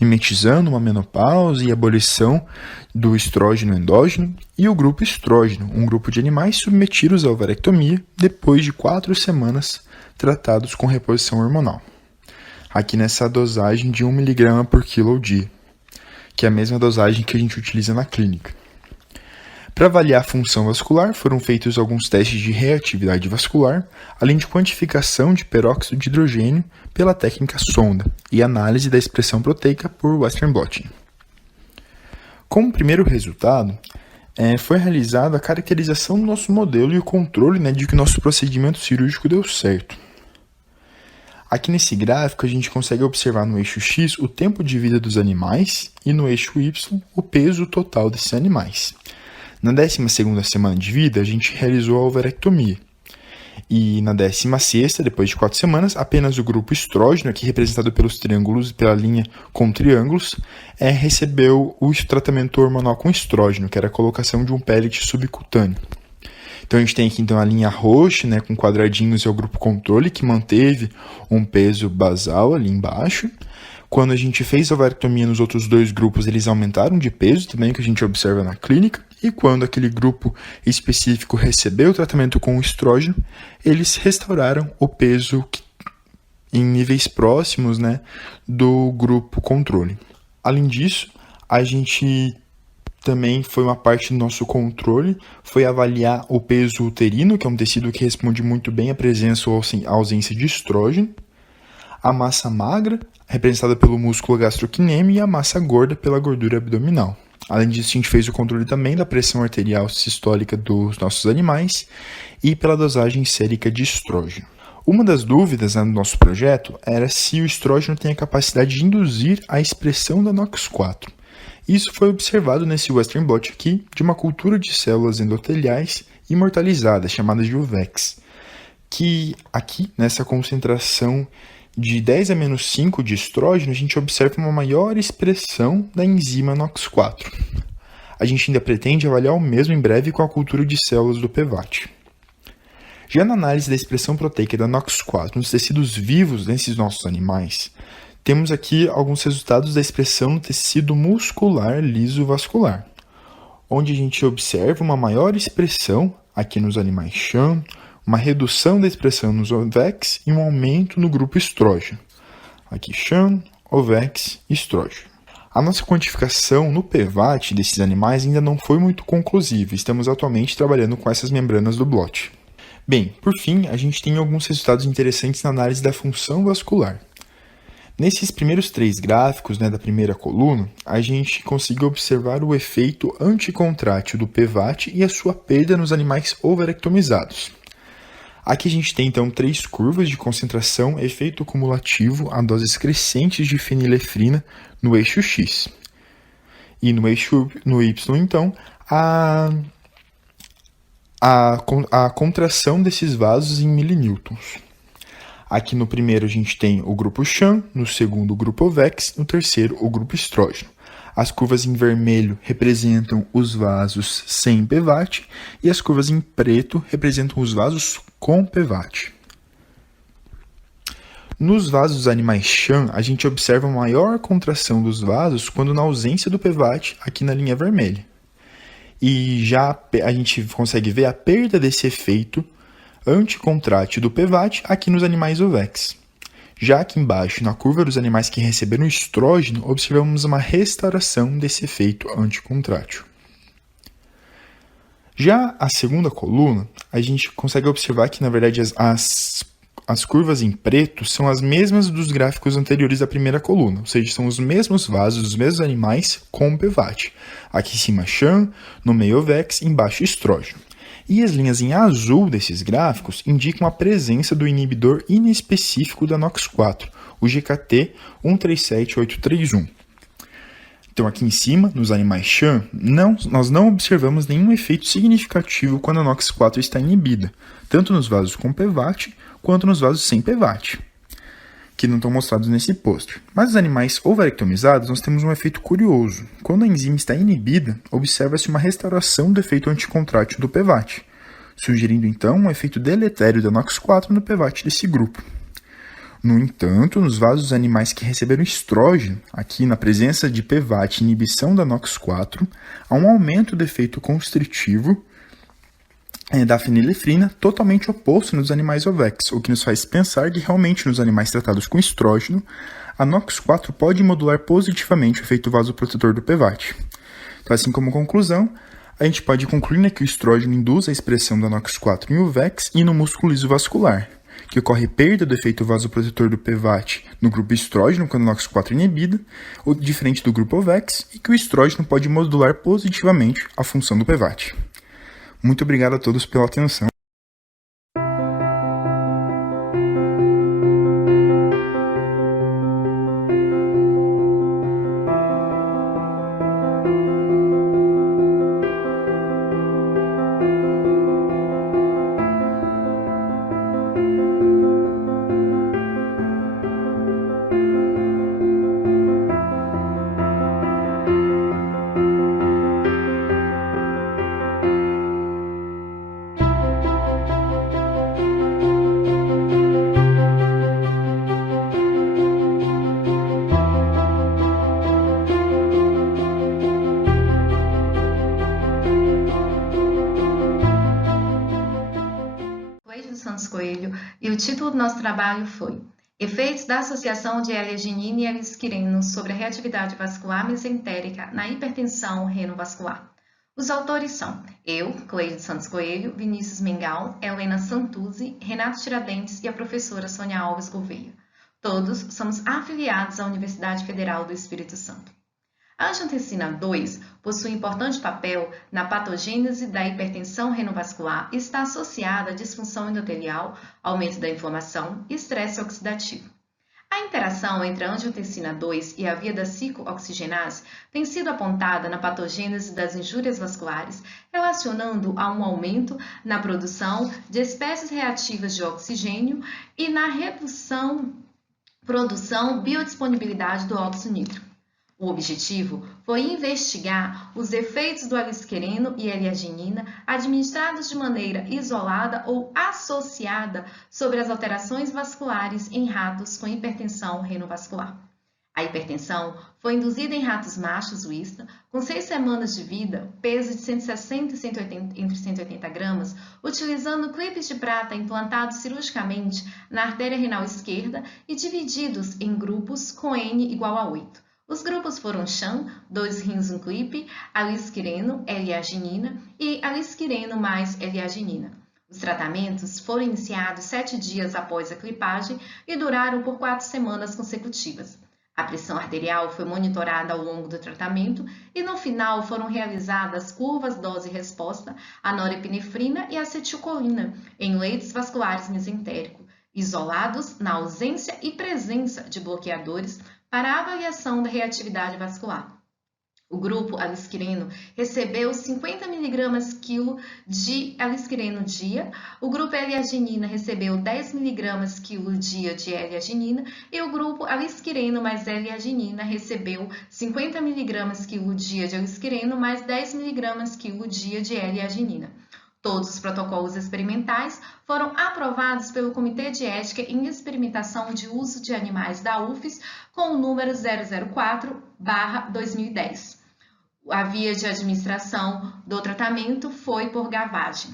mimetizando uma menopausa e abolição do estrógeno endógeno, e o grupo estrógeno, um grupo de animais submetidos à ovarectomia depois de 4 semanas tratados com reposição hormonal. Aqui nessa dosagem de 1 mg por quilo ao dia, que é a mesma dosagem que a gente utiliza na clínica. Para avaliar a função vascular, foram feitos alguns testes de reatividade vascular, além de quantificação de peróxido de hidrogênio pela técnica sonda e análise da expressão proteica por Western blotting. Como primeiro resultado, foi realizada a caracterização do nosso modelo e o controle de que o nosso procedimento cirúrgico deu certo. Aqui nesse gráfico a gente consegue observar no eixo X o tempo de vida dos animais e no eixo Y o peso total desses animais. Na 12ª semana de vida, a gente realizou a ovarectomia. E na 16ª, depois de 4 semanas, apenas o grupo estrógeno, aqui representado pelos triângulos e pela linha com triângulos, recebeu o tratamento hormonal com estrógeno, que era a colocação de um pellet subcutâneo. Então a gente tem aqui a linha roxa, com quadradinhos, é o grupo controle, que manteve um peso basal ali embaixo. Quando a gente fez a ovarectomia nos outros 2 grupos, eles aumentaram de peso, também que a gente observa na clínica. E quando aquele grupo específico recebeu o tratamento com o estrógeno, eles restauraram o peso em níveis próximos do grupo controle. Além disso, a gente também foi uma parte do nosso controle, foi avaliar o peso uterino, que é um tecido que responde muito bem à presença ou à ausência de estrógeno, a massa magra, representada pelo músculo gastrocnêmio, e a massa gorda pela gordura abdominal. Além disso, a gente fez o controle também da pressão arterial sistólica dos nossos animais e pela dosagem sérica de estrógeno. Uma das dúvidas no nosso projeto era se o estrógeno tem a capacidade de induzir a expressão da NOX4. Isso foi observado nesse Western blot aqui de uma cultura de células endoteliais imortalizadas, chamadas de UVEX, que aqui, nessa concentração de 10 a menos 5 de estrógeno, a gente observa uma maior expressão da enzima NOX4. A gente ainda pretende avaliar o mesmo em breve com a cultura de células do PVAT. Já na análise da expressão proteica da NOX4 nos tecidos vivos desses nossos animais, temos aqui alguns resultados da expressão no tecido muscular liso vascular, onde a gente observa uma maior expressão aqui nos animais chã, uma redução da expressão nos OVEX e um aumento no grupo estrógeno. Aqui chã, OVEX e estrógeno. A nossa quantificação no PVAT desses animais ainda não foi muito conclusiva. Estamos atualmente trabalhando com essas membranas do blot. Bem, por fim, a gente tem alguns resultados interessantes na análise da função vascular. Nesses primeiros 3 gráficos da primeira coluna, a gente conseguiu observar o efeito anticontrátil do PVAT e a sua perda nos animais ovarectomizados. Aqui a gente tem então 3 curvas de concentração, efeito cumulativo a doses crescentes de fenilefrina no eixo X. E no Y, então, a contração desses vasos em milinewtons. Aqui no primeiro a gente tem o grupo chã, no segundo o grupo OVEX, no terceiro o grupo estrógeno. As curvas em vermelho representam os vasos sem PVAT e as curvas em preto representam os vasos com PVAT. Nos vasos dos animais chã, a gente observa maior contração dos vasos quando na ausência do PVAT, aqui na linha vermelha. E já a gente consegue ver a perda desse efeito anticontrátil do PVAT aqui nos animais OVEX. Já aqui embaixo, na curva dos animais que receberam estrógeno, observamos uma restauração desse efeito anticontrátil. Já a segunda coluna, a gente consegue observar que, na verdade, as curvas em preto são as mesmas dos gráficos anteriores da primeira coluna, ou seja, são os mesmos vasos, os mesmos animais com PVAT. Aqui em cima chã, no meio OVEX, embaixo estrógeno. E as linhas em azul desses gráficos indicam a presença do inibidor inespecífico da NOX4, o GKT 137831. Então aqui em cima, nos animais chã, nós não observamos nenhum efeito significativo quando a NOX4 está inibida, tanto nos vasos com PVAT quanto nos vasos sem PVAT, que não estão mostrados nesse pôster. Mas nos animais ovarectomizados, nós temos um efeito curioso. Quando a enzima está inibida, observa-se uma restauração do efeito anticontrátil do PVAT, sugerindo então um efeito deletério da NOX4 no PVAT desse grupo. No entanto, nos vasos dos animais que receberam estrógeno, aqui na presença de PVAT e inibição da NOX4, há um aumento do efeito constritivo da fenilefrina, totalmente oposto nos animais ovex, o que nos faz pensar que realmente nos animais tratados com estrógeno, a NOX4 pode modular positivamente o efeito vasoprotetor do PVAT. Então, assim como conclusão, a gente pode concluir que o estrógeno induz a expressão da NOX4 em uvex e no músculo liso vascular, que ocorre perda do efeito vasoprotetor do PVAT no grupo estrógeno quando a NOX4 é inibida, ou diferente do grupo ovex, e que o estrógeno pode modular positivamente a função do PVAT. Muito obrigado a todos pela atenção. E o título do nosso trabalho foi Efeitos da associação de L-arginina e L-isquireno sobre a reatividade vascular mesentérica na hipertensão renovascular. Os autores são eu, Cleide Santos Coelho, Vinícius Mengal, Helena Santuzzi, Renato Tiradentes e a professora Sônia Alves Gouveia. Todos somos afiliados à Universidade Federal do Espírito Santo. A angiotensina 2 possui importante papel na patogênese da hipertensão renovascular e está associada à disfunção endotelial, aumento da inflamação e estresse oxidativo. A interação entre a angiotensina 2 e a via da ciclooxigenase tem sido apontada na patogênese das injúrias vasculares, relacionando a um aumento na produção de espécies reativas de oxigênio e na produção biodisponibilidade do óxido nítrico. O objetivo foi investigar os efeitos do L-isquireno e L-arginina administrados de maneira isolada ou associada sobre as alterações vasculares em ratos com hipertensão renovascular. A hipertensão foi induzida em ratos machos Wista, com 6 semanas de vida, peso de 160 e entre 180 gramas, utilizando clipes de prata implantados cirurgicamente na artéria renal esquerda e divididos em grupos com N igual a 8. Os grupos foram sham, 2 rins um clipe, L-isquireno, L-arginina e L-isquireno mais L-arginina. Os tratamentos foram iniciados 7 dias após a clipagem e duraram por 4 semanas consecutivas. A pressão arterial foi monitorada ao longo do tratamento e no final foram realizadas curvas dose-resposta a norepinefrina e acetilcolina em leitos vasculares mesentéricos, isolados na ausência e presença de bloqueadores para a avaliação da reatividade vascular. O grupo L-isquireno recebeu 50 mg/kg de L-isquireno dia, o grupo L-arginina recebeu 10 mg/kg dia de L-arginina e o grupo L-isquireno mais L-arginina recebeu 50 mg/kg dia de L-isquireno mais 10 mg/kg dia de L-arginina. Todos os protocolos experimentais foram aprovados pelo Comitê de Ética em Experimentação de Uso de Animais da UFES com o número 004/2010. A via de administração do tratamento foi por gavagem.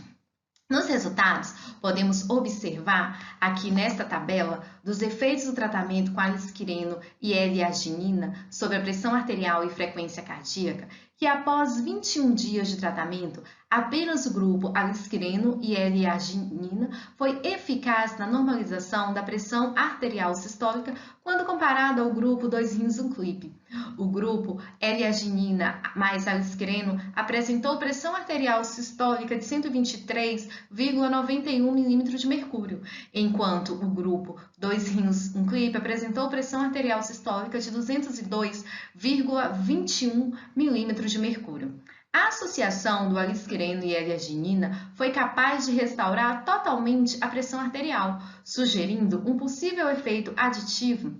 Nos resultados, podemos observar aqui nesta tabela dos efeitos do tratamento com L-isquireno e L-arginina sobre a pressão arterial e frequência cardíaca, que após 21 dias de tratamento, apenas o grupo L-isquireno e L-arginina foi eficaz na normalização da pressão arterial sistólica quando comparado ao grupo 2 rins um clipe. O grupo L-arginina mais L-isquireno apresentou pressão arterial sistólica de 123,91 milímetros de mercúrio, enquanto o grupo 2 rins um clipe apresentou pressão arterial sistólica de 202,21 milímetros de mercúrio. A associação do L-isquireno e L-arginina foi capaz de restaurar totalmente a pressão arterial, sugerindo um possível efeito aditivo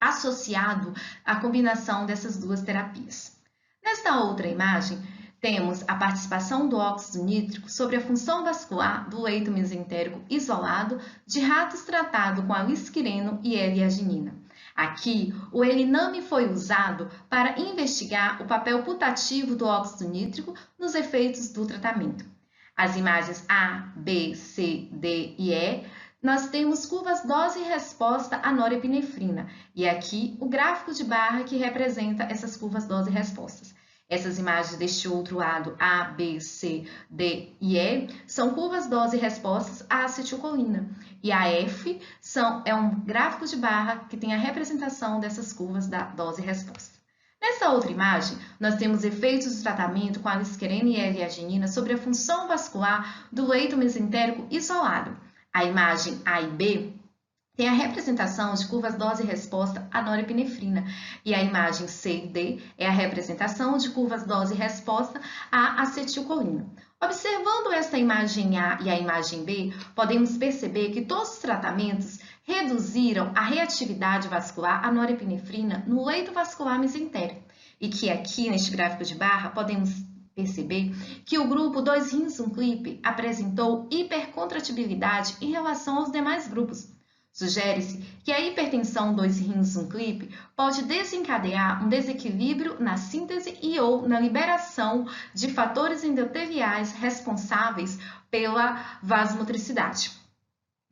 associado à combinação dessas duas terapias. Nesta outra imagem, temos a participação do óxido nítrico sobre a função vascular do leito mesentérico isolado de ratos tratados com L-isquireno e L-arginina. Aqui, o Eliname foi usado para investigar o papel putativo do óxido nítrico nos efeitos do tratamento. As imagens A, B, C, D e E, nós temos curvas dose e resposta à norepinefrina. E aqui o gráfico de barra que representa essas curvas dose e respostas. Essas imagens deste outro lado, A, B, C, D e E, são curvas dose e respostas à acetilcolina. E a F é um gráfico de barra que tem a representação dessas curvas da dose e resposta. Nessa outra imagem, nós temos efeitos do tratamento com a lisquerina e L-arginina sobre a função vascular do leito mesentérico isolado. A imagem A e B tem a representação de curvas dose e resposta à norepinefrina, e a imagem C e D é a representação de curvas dose e resposta à acetilcolina. Observando esta imagem A e a imagem B, podemos perceber que todos os tratamentos reduziram a reatividade vascular à norepinefrina no leito vascular mesentérico, e que aqui neste gráfico de barra podemos perceber que o grupo 2 rins 1 clipe apresentou hipercontratibilidade em relação aos demais grupos. Sugere-se que a hipertensão 2 rins 1 clipe pode desencadear um desequilíbrio na síntese e ou na liberação de fatores endoteliais responsáveis pela vasomotricidade.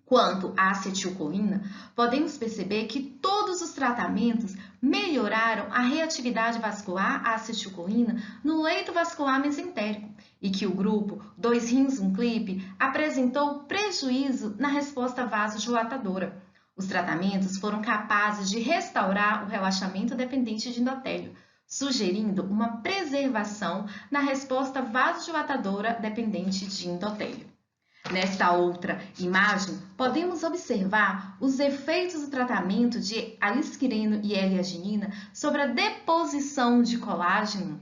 Quanto à acetilcolina, podemos perceber que todos os tratamentos melhoraram a reatividade vascular à acetilcolina no leito vascular mesentérico e que o grupo 2 rins 1 clipe apresentou prejuízo na resposta vasodilatadora. Os tratamentos foram capazes de restaurar o relaxamento dependente de endotélio, sugerindo uma preservação na resposta vasodilatadora dependente de endotélio. Nesta outra imagem, podemos observar os efeitos do tratamento de alisquireno e L-arginina sobre a deposição de colágeno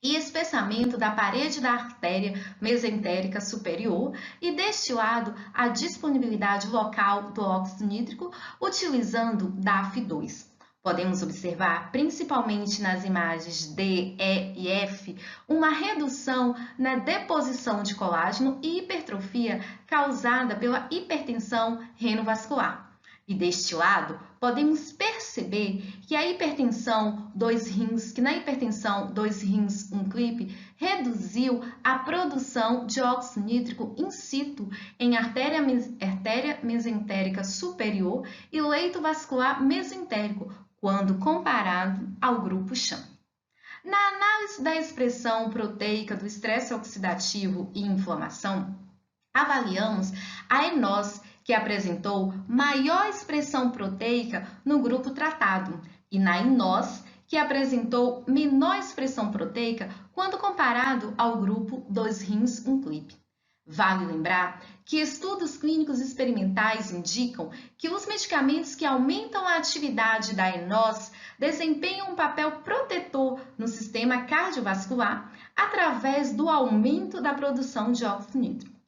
e espessamento da parede da artéria mesentérica superior e, deste lado, a disponibilidade local do óxido nítrico utilizando DAF2. Podemos observar, principalmente nas imagens D, E e F, uma redução na deposição de colágeno e hipertrofia causada pela hipertensão renovascular. E deste lado, podemos perceber que na hipertensão 2 rins 1 clipe reduziu a produção de óxido nítrico in situ em artéria mesentérica superior e leito vascular mesentérico, quando comparado ao grupo sham. Na análise da expressão proteica do estresse oxidativo e inflamação, avaliamos a ENOS, que apresentou maior expressão proteica no grupo tratado, e na INOS, que apresentou menor expressão proteica quando comparado ao grupo 2 rins 1 clipe. Vale lembrar que estudos clínicos experimentais indicam que os medicamentos que aumentam a atividade da ENOS desempenham um papel protetor no sistema cardiovascular através do aumento da produção de óxido nítrico.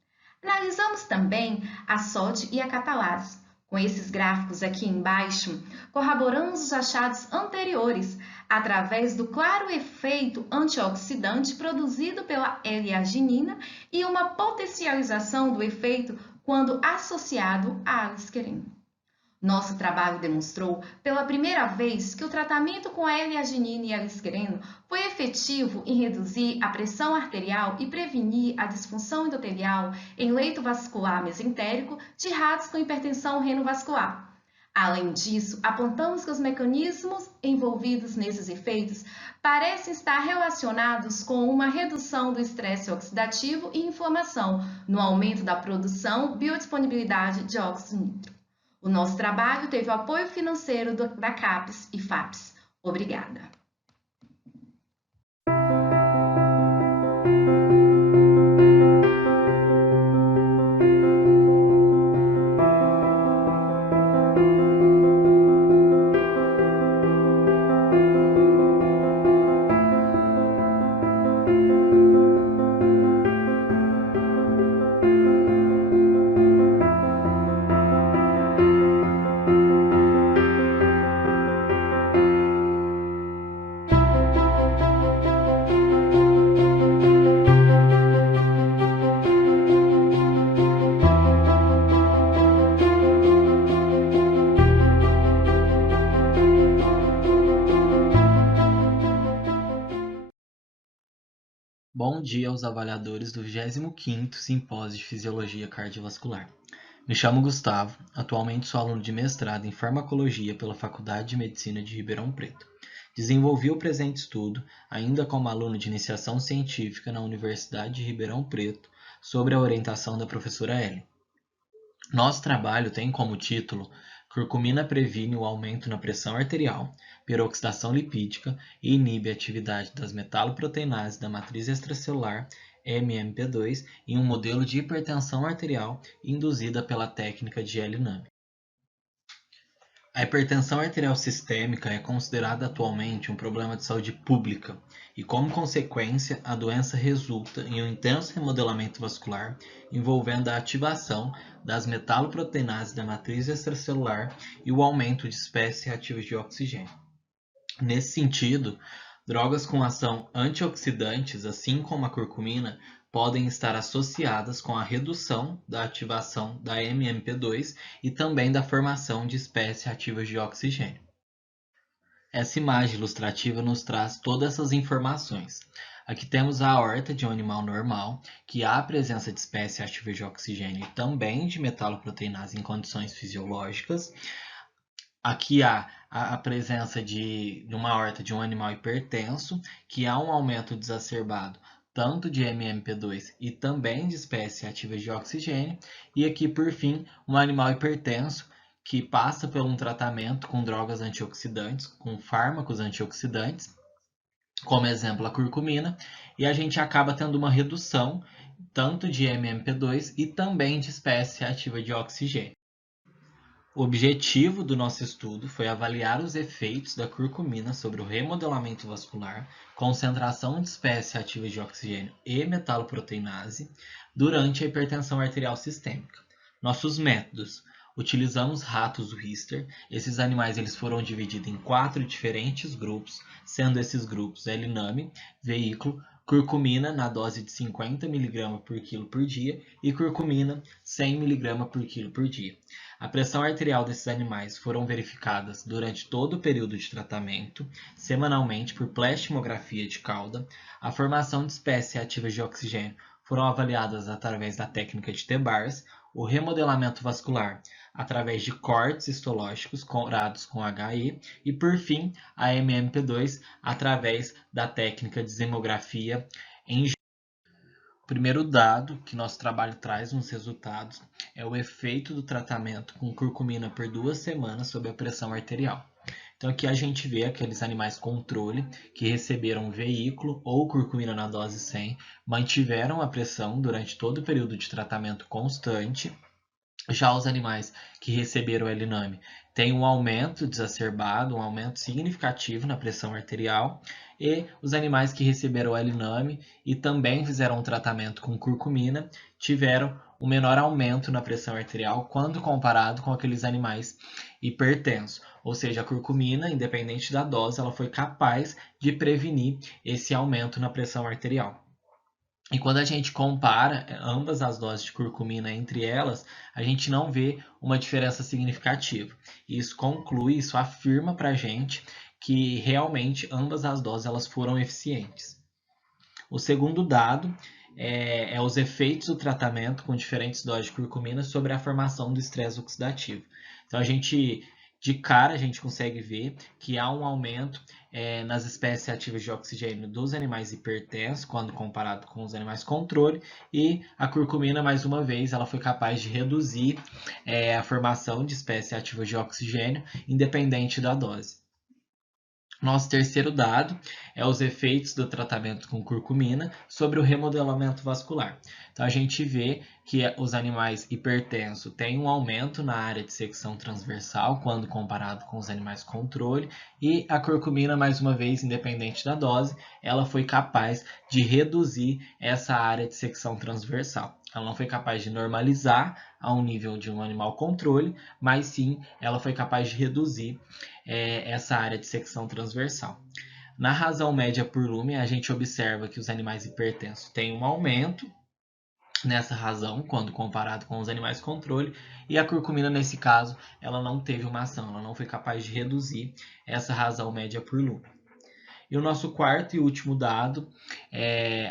Analisamos também a SOD e a catalase. Com esses gráficos aqui embaixo, corroboramos os achados anteriores através do claro efeito antioxidante produzido pela L-arginina e uma potencialização do efeito quando associado à alisquerina. Nosso trabalho demonstrou pela primeira vez que o tratamento com L-arginina e alisquereno foi efetivo em reduzir a pressão arterial e prevenir a disfunção endotelial em leito vascular mesentérico de ratos com hipertensão renovascular. Além disso, apontamos que os mecanismos envolvidos nesses efeitos parecem estar relacionados com uma redução do estresse oxidativo e inflamação, no aumento da produção e biodisponibilidade de óxido nítrico. O nosso trabalho teve o apoio financeiro da CAPES e FAPES. Obrigada. dia aos avaliadores do 25º Simpósio de Fisiologia Cardiovascular. Me chamo Gustavo, atualmente sou aluno de mestrado em Farmacologia pela Faculdade de Medicina de Ribeirão Preto. Desenvolvi o presente estudo, ainda como aluno de iniciação científica na Universidade de Ribeirão Preto, sobre a orientação da professora Ellen. Nosso trabalho tem como título Curcumina previne o aumento na pressão arterial, peroxidação lipídica e inibe a atividade das metaloproteinases da matriz extracelular MMP2 em um modelo de hipertensão arterial induzida pela técnica de L-NAMI. A hipertensão arterial sistêmica é considerada atualmente um problema de saúde pública e, como consequência, a doença resulta em um intenso remodelamento vascular envolvendo a ativação das metaloproteinases da matriz extracelular e o aumento de espécies reativas de oxigênio. Nesse sentido, drogas com ação antioxidantes, assim como a curcumina, podem estar associadas com a redução da ativação da MMP2 e também da formação de espécies reativas de oxigênio. Essa imagem ilustrativa nos traz todas essas informações. Aqui temos a aorta de um animal normal, que há a presença de espécies reativas de oxigênio e também de metaloproteinase em condições fisiológicas. Aqui há a presença de uma aorta de um animal hipertenso, que há um aumento exacerbado tanto de MMP2 e também de espécies reativas de oxigênio. E aqui, por fim, um animal hipertenso que passa por um tratamento com drogas antioxidantes, com fármacos antioxidantes, como exemplo a curcumina, e a gente acaba tendo uma redução tanto de MMP2 e também de espécie reativa de oxigênio. O objetivo do nosso estudo foi avaliar os efeitos da curcumina sobre o remodelamento vascular, concentração de espécies reativas de oxigênio e metaloproteinase durante a hipertensão arterial sistêmica. Nossos métodos: utilizamos ratos Wistar. Esses animais foram divididos em 4 diferentes grupos, sendo esses grupos L-NAMI, veículo, curcumina na dose de 50 mg por quilo por dia e curcumina 100 mg por quilo por dia. A pressão arterial desses animais foram verificadas durante todo o período de tratamento, semanalmente por pleximografia de cauda. A formação de espécies reativas de oxigênio foram avaliadas através da técnica de TBARS, o remodelamento vascular através de cortes histológicos curados com HE e, por fim, a MMP2 através da técnica de zimografia em G. O primeiro dado que nosso trabalho traz nos resultados é o efeito do tratamento com curcumina por 2 semanas sobre a pressão arterial. Então aqui a gente vê aqueles animais controle que receberam veículo ou curcumina na dose 100, mantiveram a pressão durante todo o período de tratamento constante. Já os animais que receberam L-NAMI têm um aumento exacerbado, um aumento significativo na pressão arterial, e os animais que receberam L-NAMI e também fizeram um tratamento com curcumina tiveram um menor aumento na pressão arterial quando comparado com aqueles animais hipertensos. Ou seja, a curcumina, independente da dose, ela foi capaz de prevenir esse aumento na pressão arterial. E quando a gente compara ambas as doses de curcumina entre elas, a gente não vê uma diferença significativa. Isso afirma para a gente que realmente ambas as doses elas foram eficientes. O segundo dado é os efeitos do tratamento com diferentes doses de curcumina sobre a formação do estresse oxidativo. Então, de cara, a gente consegue ver que há um aumento nas espécies reativas de oxigênio dos animais hipertensos, quando comparado com os animais controle, e a curcumina, mais uma vez, ela foi capaz de reduzir a formação de espécies reativas de oxigênio, independente da dose. Nosso terceiro dado é os efeitos do tratamento com curcumina sobre o remodelamento vascular. Então, a gente vê que os animais hipertensos têm um aumento na área de secção transversal quando comparado com os animais controle, e a curcumina, mais uma vez, independente da dose, ela foi capaz de reduzir essa área de secção transversal. Ela não foi capaz de normalizar a um nível de um animal controle, mas sim ela foi capaz de reduzir essa área de secção transversal. Na razão média por lume, a gente observa que os animais hipertensos têm um aumento nessa razão quando comparado com os animais controle, e a curcumina, nesse caso, ela não teve uma ação, ela não foi capaz de reduzir essa razão média por lume. E o nosso quarto e último dado,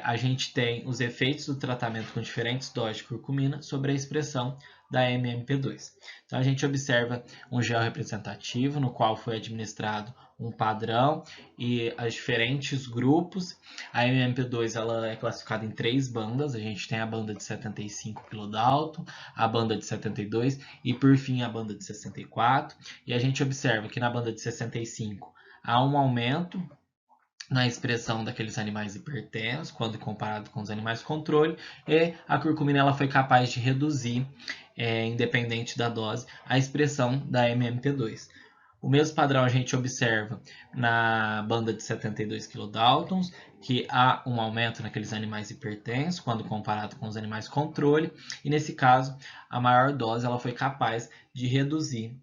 a gente tem os efeitos do tratamento com diferentes doses de curcumina sobre a expressão da MMP2. Então, a gente observa um gel representativo, no qual foi administrado um padrão e os diferentes grupos. A MMP2 ela é classificada em 3 bandas. A gente tem a banda de 75 kDa, a banda de 72 e, por fim, a banda de 64. E a gente observa que na banda de 65 há um aumento na expressão daqueles animais hipertensos, quando comparado com os animais controle, e a curcumina ela foi capaz de reduzir, independente da dose, a expressão da MMP2. O mesmo padrão a gente observa na banda de 72 kDa, que há um aumento naqueles animais hipertensos, quando comparado com os animais controle, e nesse caso, a maior dose ela foi capaz de reduzir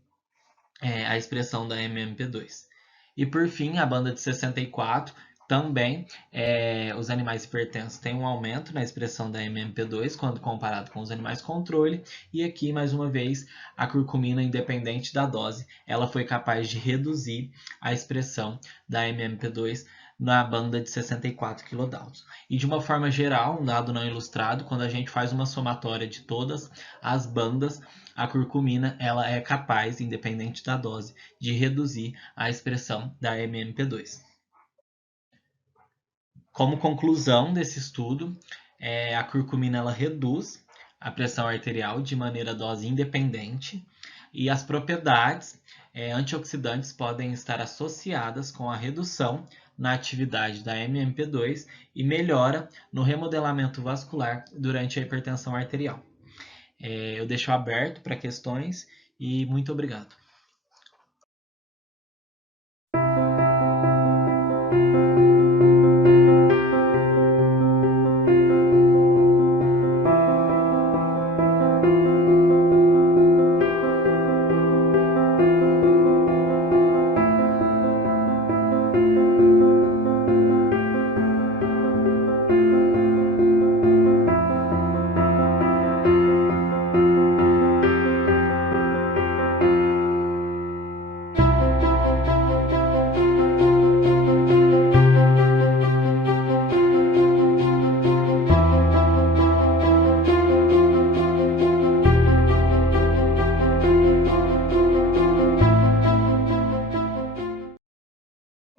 a expressão da MMP2. E por fim, a banda de 64, também os animais hipertensos têm um aumento na expressão da MMP2 quando comparado com os animais controle. E aqui, mais uma vez, a curcumina, independente da dose, ela foi capaz de reduzir a expressão da MMP2 na banda de 64 kDa. E de uma forma geral, um dado não ilustrado, quando a gente faz uma somatória de todas as bandas, a curcumina ela é capaz, independente da dose, de reduzir a expressão da MMP2. Como conclusão desse estudo, a curcumina ela reduz a pressão arterial de maneira dose independente e as propriedades antioxidantes podem estar associadas com a redução na atividade da MMP2 e melhora no remodelamento vascular durante a hipertensão arterial. Eu deixo aberto para questões e muito obrigado.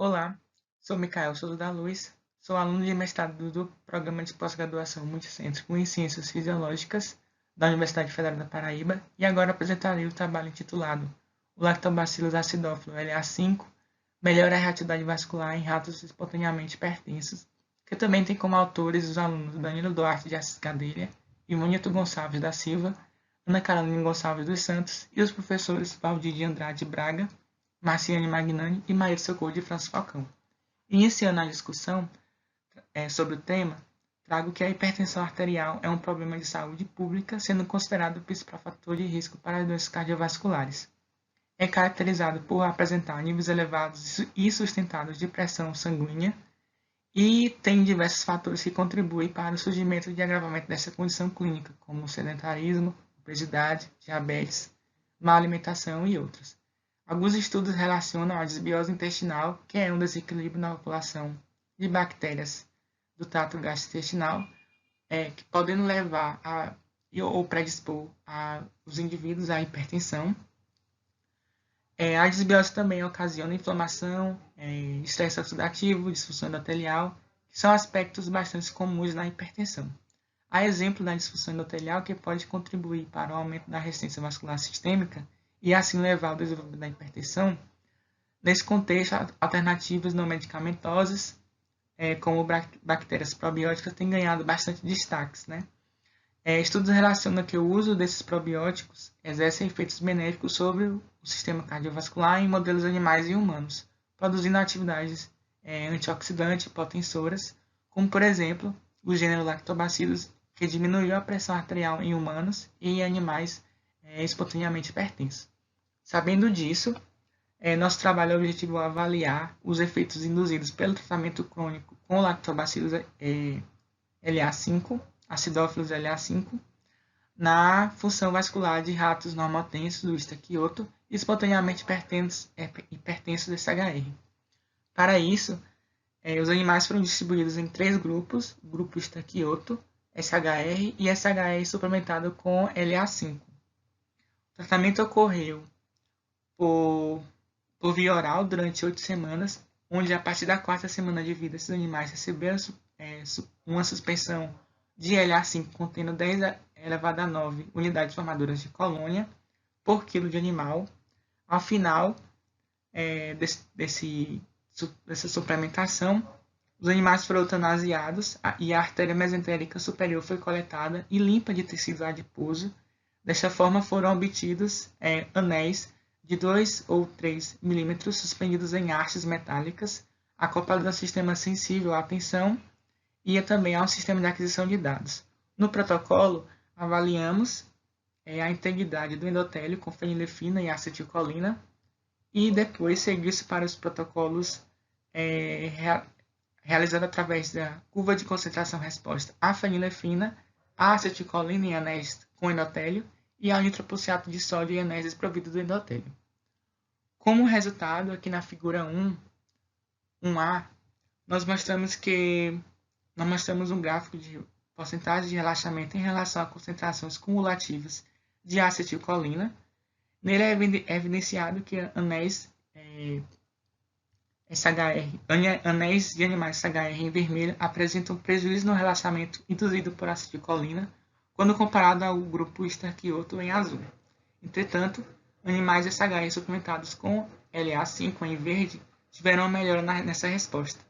Olá, sou Micael Souza da Luz, sou aluno de mestrado do Programa de Pós-Graduação Multicêntrico em Ciências Fisiológicas da Universidade Federal da Paraíba e agora apresentarei o trabalho intitulado O Lactobacillus acidófilo LA5 melhora a reatividade vascular em ratos espontaneamente hipertensos, que também tem como autores os alunos Danilo Duarte de Assis Gadelha, Ivanilton Gonçalves da Silva, Ana Carolina Gonçalves dos Santos e os professores Valdir de Andrade Braga, Marciane Magnani e Maíra Socorro de França Falcão. Iniciando a discussão sobre o tema, trago que a hipertensão arterial é um problema de saúde pública, sendo considerado o principal fator de risco para as doenças cardiovasculares. É caracterizado por apresentar níveis elevados e sustentados de pressão sanguínea e tem diversos fatores que contribuem para o surgimento e agravamento dessa condição clínica, como sedentarismo, obesidade, diabetes, má alimentação e outras. Alguns estudos relacionam a desbiose intestinal, que é um desequilíbrio na população de bactérias do trato gastrointestinal, que podem levar ou predispor os indivíduos à hipertensão. A desbiose também ocasiona inflamação, estresse oxidativo, disfunção endotelial, que são aspectos bastante comuns na hipertensão. Há exemplo da disfunção endotelial que pode contribuir para o aumento da resistência vascular sistêmica e assim levar ao desenvolvimento da hipertensão. Nesse contexto, alternativas não medicamentosas, como bactérias probióticas, têm ganhado bastante destaques, né? Estudos relacionam que o uso desses probióticos exerce efeitos benéficos sobre o sistema cardiovascular em modelos animais e humanos, produzindo atividades antioxidantes e potensoras, como, por exemplo, o gênero Lactobacillus, que diminuiu a pressão arterial em humanos e em animais espontaneamente hipertensos. Sabendo disso, nosso trabalho é o objetivo de avaliar os efeitos induzidos pelo tratamento crônico com o Lactobacillus LA5, acidófilos LA5, na função vascular de ratos normotensos do estaquioto e espontaneamente hipertensos SHR. Para isso, Os animais foram distribuídos em 3 grupos, o grupo Estaquioto, SHR e SHR suplementado com LA5. O tratamento ocorreu por via oral durante 8 semanas, onde a partir da 4ª semana de vida esses animais receberam uma suspensão de LA5 contendo 10 elevado a 9 unidades formadoras de colônia por quilo de animal. Ao final dessa suplementação, os animais foram eutanasiados e a artéria mesentérica superior foi coletada e limpa de tecido adiposo. Desta forma foram obtidos anéis de 2 ou 3 milímetros suspendidos em hastes metálicas, acoplados a um sistema sensível à tensão e também ao sistema de aquisição de dados. No protocolo, avaliamos a integridade do endotélio com fenilefina e acetilcolina e depois seguiu-se para os protocolos realizados através da curva de concentração-resposta à fenilefina, à acetilcolina e anéis com endotélio e ao nitroprusiato de sódio e anéis desprovidos do endotélio. Como resultado, aqui na figura 1A, nós mostramos um gráfico de porcentagem de relaxamento em relação a concentrações cumulativas de acetilcolina. Nele é evidenciado que anéis anéis de animais SHR em vermelho apresentam prejuízo no relaxamento induzido por acetilcolina quando comparado ao grupo Estaquioto em azul. Entretanto, animais SHR suplementados com LA5 em verde tiveram uma melhora nessa resposta.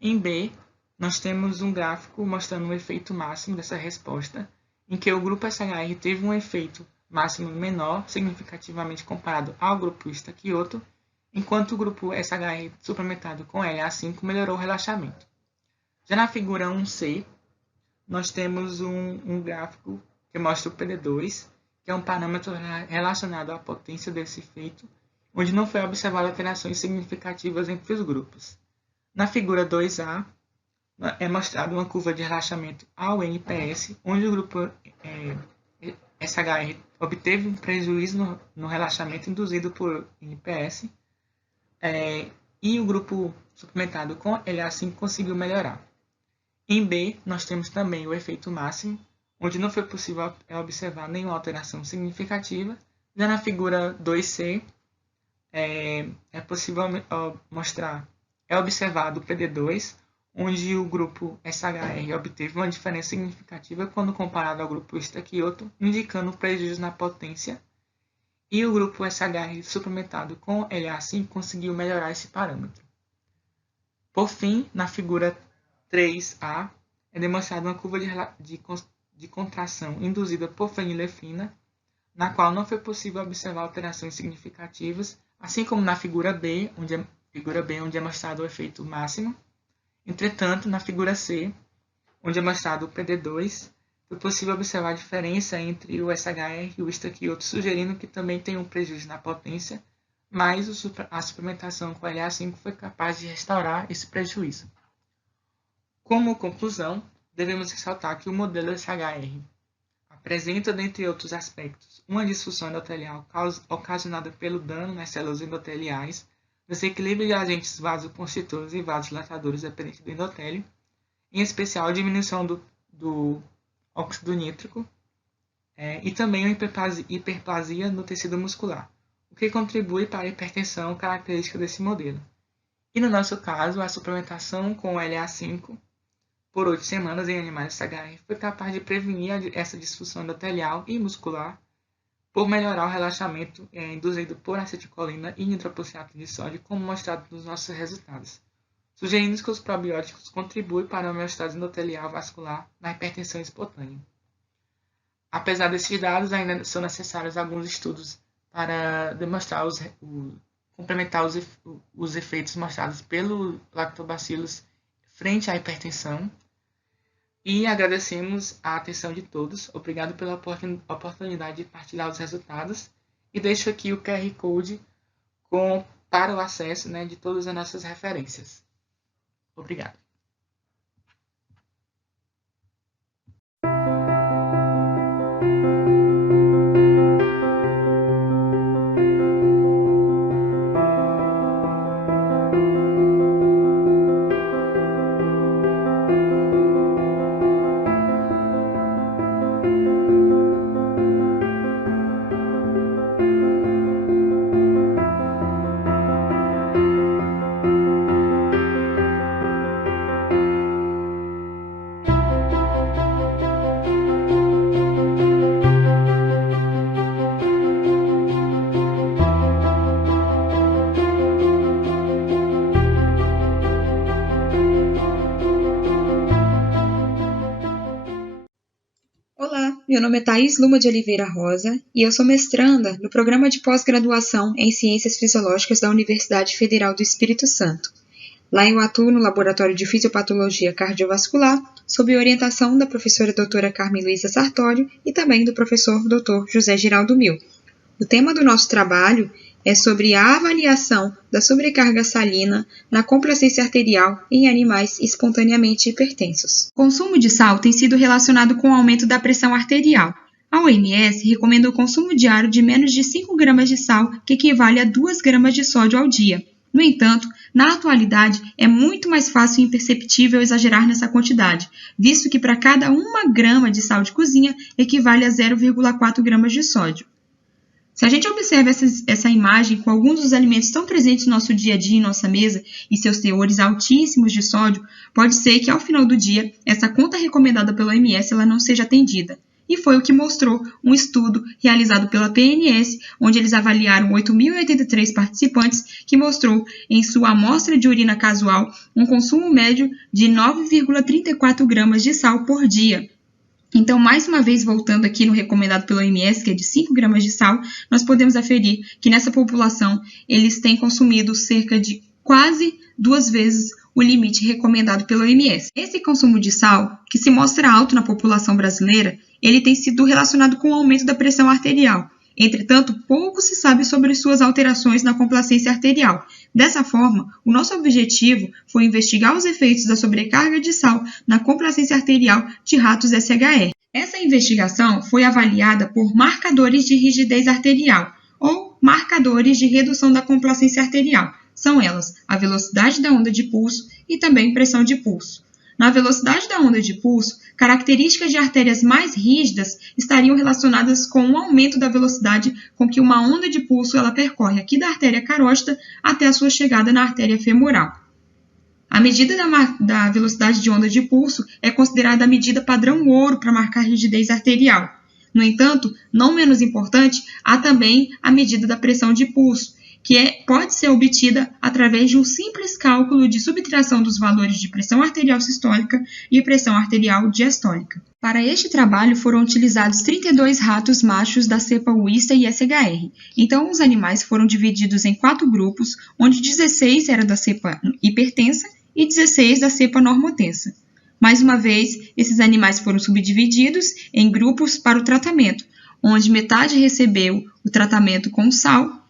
Em B, nós temos um gráfico mostrando o efeito máximo dessa resposta, em que o grupo SHR teve um efeito máximo menor, significativamente comparado ao grupo Estaquioto, enquanto o grupo SHR suplementado com LA5 melhorou o relaxamento. Já na figura 1C, nós temos um gráfico que mostra o PD2, que é um parâmetro relacionado à potência desse efeito, onde não foi observado alterações significativas entre os grupos. Na figura 2A, é mostrada uma curva de relaxamento ao NPS, onde o grupo SHR obteve um prejuízo no relaxamento induzido por NPS, e o grupo suplementado com LA5 conseguiu melhorar. Em B, nós temos também o efeito máximo, onde não foi possível observar nenhuma alteração significativa. Já na figura 2C, é possível observado o PD2, onde o grupo SHR obteve uma diferença significativa quando comparado ao grupo Estaquioto, indicando prejuízo na potência, e o grupo SHR suplementado com LA5 conseguiu melhorar esse parâmetro. Por fim, na figura 3A, é demonstrada uma curva de contração induzida por fenilefina, na qual não foi possível observar alterações significativas, assim como na figura B, onde é mostrado o efeito máximo. Entretanto, na figura C, onde é mostrado o PD2, foi possível observar a diferença entre o SHR e o Estaquioto, sugerindo que também tem um prejuízo na potência, mas a suplementação com LA5 foi capaz de restaurar esse prejuízo. Como conclusão, devemos ressaltar que o modelo SHR apresenta, dentre outros aspectos, uma disfunção endotelial ocasionada pelo dano nas células endoteliais, desequilíbrio de agentes vasoconstritores e vasodilatadores dependentes do endotélio, em especial a diminuição do óxido nítrico, e também uma hiperplasia no tecido muscular, o que contribui para a hipertensão característica desse modelo. E no nosso caso, a suplementação com LA5 por 8 semanas em animais SHR foi capaz de prevenir essa disfunção endotelial e muscular por melhorar o relaxamento induzido por acetilcolina e nitroprusiato de sódio, como mostrado nos nossos resultados, sugerindo que os probióticos contribuem para a homeostase endotelial vascular na hipertensão espontânea. Apesar desses dados, ainda são necessários alguns estudos para demonstrar complementar os efeitos mostrados pelo lactobacillus frente à hipertensão. E agradecemos a atenção de todos. Obrigado pela oportunidade de partilhar os resultados. E deixo aqui o QR Code para o acesso de todas as nossas referências. Obrigado. meu nome é Thaís Luma de Oliveira Rosa e eu sou mestranda no programa de pós-graduação em Ciências Fisiológicas da Universidade Federal do Espírito Santo. Lá eu atuo no Laboratório de Fisiopatologia Cardiovascular, sob orientação da professora doutora Carmen Luísa Sartório e também do professor Dr. José Giraldo Mil. O tema do nosso trabalho é sobre a avaliação da sobrecarga salina na complacência arterial em animais espontaneamente hipertensos. O consumo de sal tem sido relacionado com o aumento da pressão arterial. A OMS recomenda o consumo diário de menos de 5 gramas de sal, que equivale a 2 gramas de sódio ao dia. No entanto, na atualidade, é muito mais fácil e imperceptível exagerar nessa quantidade, visto que para cada 1 grama de sal de cozinha equivale a 0,4 gramas de sódio. Se a gente observa essa imagem com alguns dos alimentos tão presentes no nosso dia a dia em nossa mesa e seus teores altíssimos de sódio, pode ser que ao final do dia essa conta recomendada pela OMS ela não seja atendida. E foi o que mostrou um estudo realizado pela PNS, onde eles avaliaram 8.083 participantes, que mostrou em sua amostra de urina casual um consumo médio de 9,34 gramas de sal por dia. Então, mais uma vez, voltando aqui no recomendado pela OMS, que é de 5 gramas de sal, nós podemos aferir que nessa população eles têm consumido cerca de quase 2 vezes o limite recomendado pela OMS. Esse consumo de sal, que se mostra alto na população brasileira, ele tem sido relacionado com o aumento da pressão arterial. Entretanto, pouco se sabe sobre suas alterações na complacência arterial. Dessa forma, o nosso objetivo foi investigar os efeitos da sobrecarga de sal na complacência arterial de ratos SHR. Essa investigação foi avaliada por marcadores de rigidez arterial, ou marcadores de redução da complacência arterial. São elas a velocidade da onda de pulso e também pressão de pulso. Na velocidade da onda de pulso, características de artérias mais rígidas estariam relacionadas com o aumento da velocidade com que uma onda de pulso ela percorre aqui da artéria carótida até a sua chegada na artéria femoral. A medida da velocidade de onda de pulso é considerada a medida padrão ouro para marcar rigidez arterial. No entanto, não menos importante, há também a medida da pressão de pulso, que pode ser obtida através de um simples cálculo de subtração dos valores de pressão arterial sistólica e pressão arterial diastólica. Para este trabalho foram utilizados 32 ratos machos da cepa Wista e SHR. Então, os animais foram divididos em 4 grupos, onde 16 eram da cepa hipertensa e 16 da cepa normotensa. Mais uma vez, esses animais foram subdivididos em grupos para o tratamento, onde metade recebeu o tratamento com sal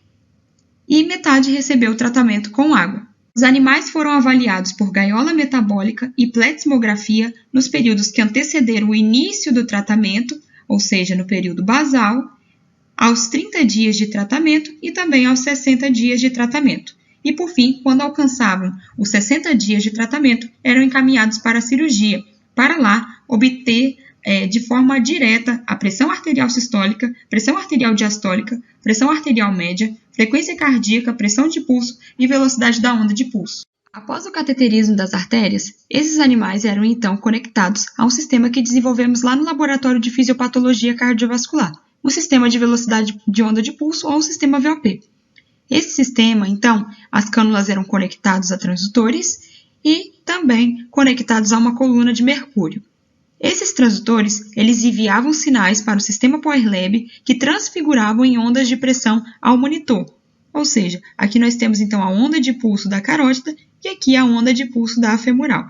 e metade recebeu o tratamento com água. Os animais foram avaliados por gaiola metabólica e pletismografia nos períodos que antecederam o início do tratamento, ou seja, no período basal, aos 30 dias de tratamento e também aos 60 dias de tratamento. E, por fim, quando alcançavam os 60 dias de tratamento, eram encaminhados para a cirurgia, para lá obter de forma direta a pressão arterial sistólica, pressão arterial diastólica, pressão arterial média, frequência cardíaca, pressão de pulso e velocidade da onda de pulso. Após o cateterismo das artérias, esses animais eram então conectados a um sistema que desenvolvemos lá no Laboratório de Fisiopatologia Cardiovascular, o sistema de velocidade de onda de pulso ou o sistema VOP. Esse sistema, então, as cânulas eram conectadas a transdutores e também conectados a uma coluna de mercúrio. Esses transdutores, eles enviavam sinais para o sistema PowerLab que transfiguravam em ondas de pressão ao monitor. Ou seja, aqui nós temos então a onda de pulso da carótida e aqui a onda de pulso da femoral.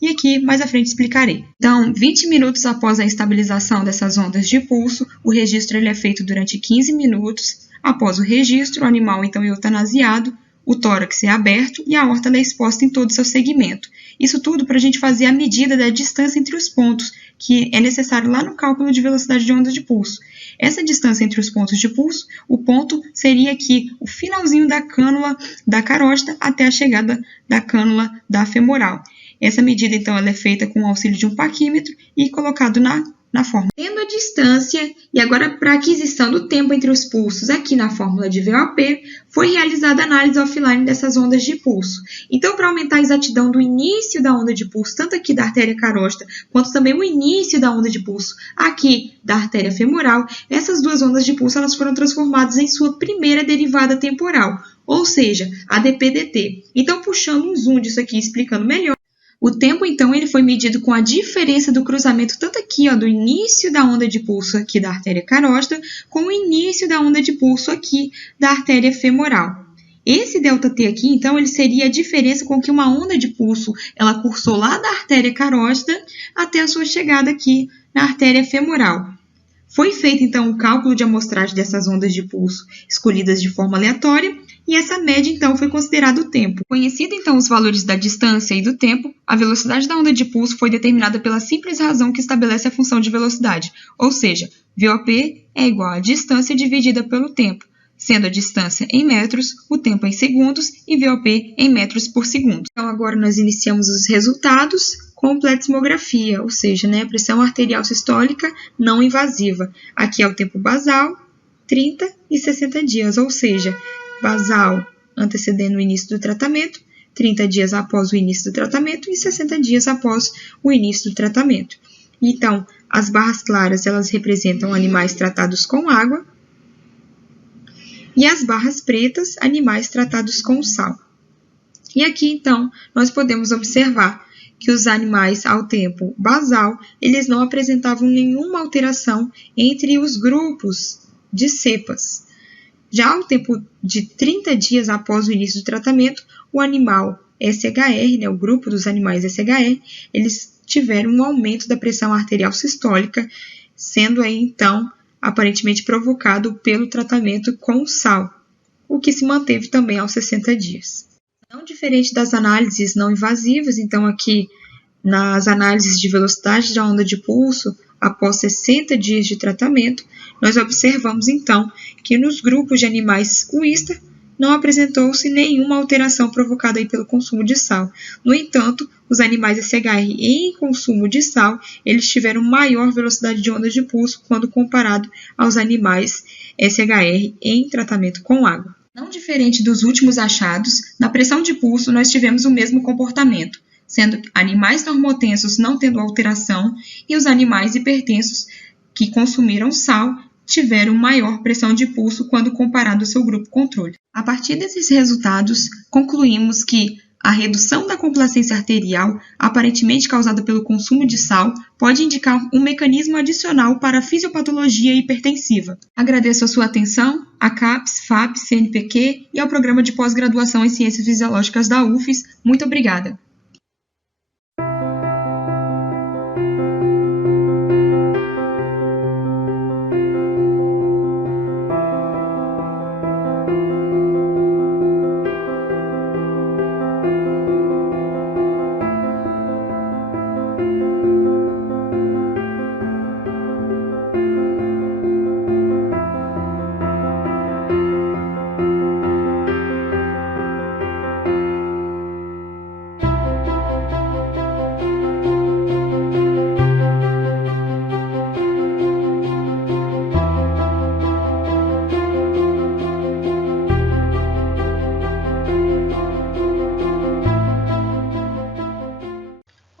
E aqui, mais à frente, explicarei. Então, 20 minutos após a estabilização dessas ondas de pulso, o registro ele é feito durante 15 minutos. Após o registro, o animal então é eutanasiado, o tórax é aberto e a aorta é exposta em todo o seu segmento. Isso tudo para a gente fazer a medida da distância entre os pontos, que é necessário lá no cálculo de velocidade de onda de pulso. Essa distância entre os pontos de pulso, o ponto seria aqui o finalzinho da cânula da carótida até a chegada da cânula da femoral. Essa medida, então, ela é feita com o auxílio de um paquímetro e colocado na fórmula. Tendo a distância, e agora para a aquisição do tempo entre os pulsos aqui na fórmula de VOP, foi realizada a análise offline dessas ondas de pulso. Então, para aumentar a exatidão do início da onda de pulso, tanto aqui da artéria carótida, quanto também o início da onda de pulso aqui da artéria femoral, essas duas ondas de pulso elas foram transformadas em sua primeira derivada temporal, ou seja, a DP-DT. Então, puxando um zoom disso aqui, explicando melhor, O tempo, então, ele foi medido com a diferença do cruzamento tanto aqui, do início da onda de pulso aqui da artéria carótida com o início da onda de pulso aqui da artéria femoral. Esse ΔT aqui, então, ele seria a diferença com que uma onda de pulso ela cursou lá da artéria carótida até a sua chegada aqui na artéria femoral. Foi feito, então, o cálculo de amostragem dessas ondas de pulso escolhidas de forma aleatória e essa média, então, foi considerado o tempo. Conhecido, então, os valores da distância e do tempo, a velocidade da onda de pulso foi determinada pela simples razão que estabelece a função de velocidade, ou seja, VOP é igual à distância dividida pelo tempo, sendo a distância em metros, o tempo em segundos e VOP em metros por segundo. Então, agora nós iniciamos os resultados com pletismografia, ou seja, a pressão arterial sistólica não invasiva. Aqui é o tempo basal, 30 e 60 dias, ou seja, basal antecedendo o início do tratamento, 30 dias após o início do tratamento e 60 dias após o início do tratamento. Então, as barras claras, elas representam animais tratados com água e as barras pretas, animais tratados com sal. E aqui, então, nós podemos observar que os animais ao tempo basal, eles não apresentavam nenhuma alteração entre os grupos de cepas. Já ao tempo de 30 dias após o início do tratamento, o animal SHR, o grupo dos animais SHR, eles tiveram um aumento da pressão arterial sistólica, sendo aí, então, aparentemente provocado pelo tratamento com sal, o que se manteve também aos 60 dias. Não diferente das análises não invasivas, então aqui nas análises de velocidade da onda de pulso, após 60 dias de tratamento, nós observamos então que nos grupos de animais Wistar não apresentou-se nenhuma alteração provocada aí pelo consumo de sal. No entanto, os animais SHR em consumo de sal, eles tiveram maior velocidade de onda de pulso quando comparado aos animais SHR em tratamento com água. Não diferente dos últimos achados, na pressão de pulso nós tivemos o mesmo comportamento, sendo animais normotensos não tendo alteração e os animais hipertensos que consumiram sal tiveram maior pressão de pulso quando comparado ao seu grupo controle. A partir desses resultados, concluímos que a redução da complacência arterial, aparentemente causada pelo consumo de sal, pode indicar um mecanismo adicional para a fisiopatologia hipertensiva. Agradeço a sua atenção, à CAPES, FAPES, CNPq e ao Programa de Pós-Graduação em Ciências Fisiológicas da UFES. Muito obrigada!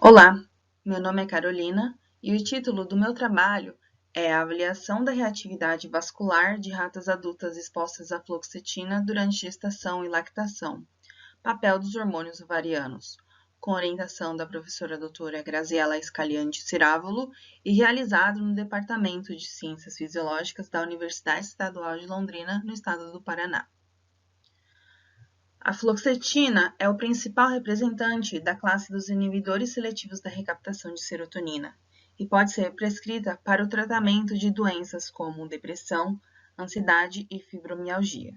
Olá, meu nome é Carolina e o título do meu trabalho é a avaliação da reatividade vascular de ratas adultas expostas à fluoxetina durante gestação e lactação, papel dos hormônios ovarianos, com orientação da professora doutora Graziela Scaliante Cirávolo e realizado no Departamento de Ciências Fisiológicas da Universidade Estadual de Londrina, no estado do Paraná. A fluoxetina é o principal representante da classe dos inibidores seletivos da recaptação de serotonina e pode ser prescrita para o tratamento de doenças como depressão, ansiedade e fibromialgia.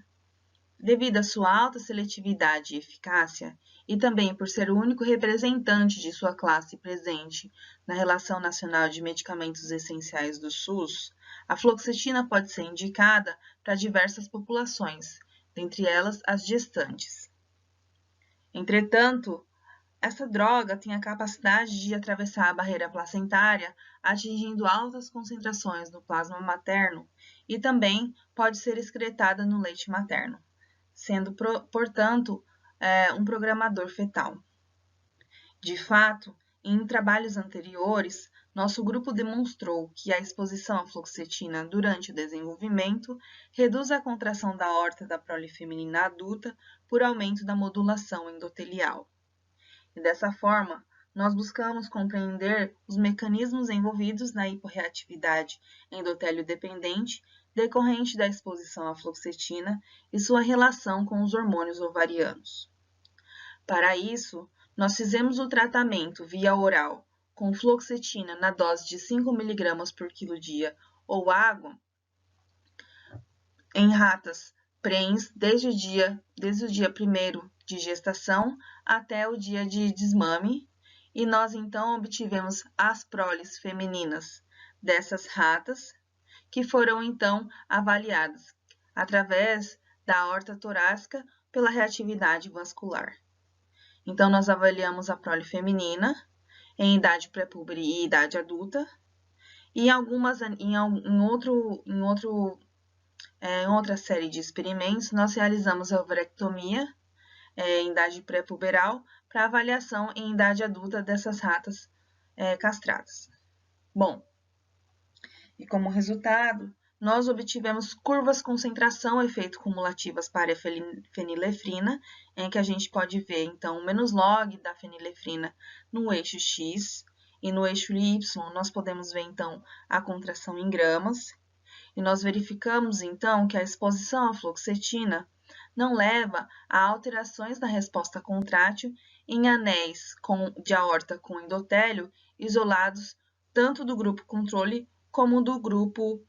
Devido à sua alta seletividade e eficácia, e também por ser o único representante de sua classe presente na Relação Nacional de Medicamentos Essenciais do SUS, a fluoxetina pode ser indicada para diversas populações, dentre elas as gestantes. Entretanto, essa droga tem a capacidade de atravessar a barreira placentária, atingindo altas concentrações no plasma materno e também pode ser excretada no leite materno, sendo, portanto, um programador fetal. De fato, em trabalhos anteriores, nosso grupo demonstrou que a exposição à fluoxetina durante o desenvolvimento reduz a contração da aorta da prole feminina adulta por aumento da modulação endotelial. E dessa forma, nós buscamos compreender os mecanismos envolvidos na hiporreatividade endotélio dependente decorrente da exposição à fluoxetina e sua relação com os hormônios ovarianos. Para isso, nós fizemos o tratamento via oral com fluoxetina na dose de 5 mg por quilo dia ou água em ratas prens desde o dia 1º de gestação até o dia de desmame, e nós então obtivemos as proles femininas dessas ratas, que foram então avaliadas através da aorta torácica pela reatividade vascular. Então, nós avaliamos a prole feminina em idade pré-púbere e idade adulta, e em outra série de experimentos, nós realizamos a ovarectomia em idade pré-puberal para avaliação em idade adulta dessas ratas castradas. Bom, e como resultado, nós obtivemos curvas concentração efeito cumulativas para a fenilefrina, em que a gente pode ver, então, o menos log da fenilefrina no eixo X, e no eixo Y nós podemos ver, então, a contração em gramas, e nós verificamos, então, que a exposição à fluoxetina não leva a alterações na resposta contrátil em anéis de aorta com endotélio isolados tanto do grupo controle como do grupo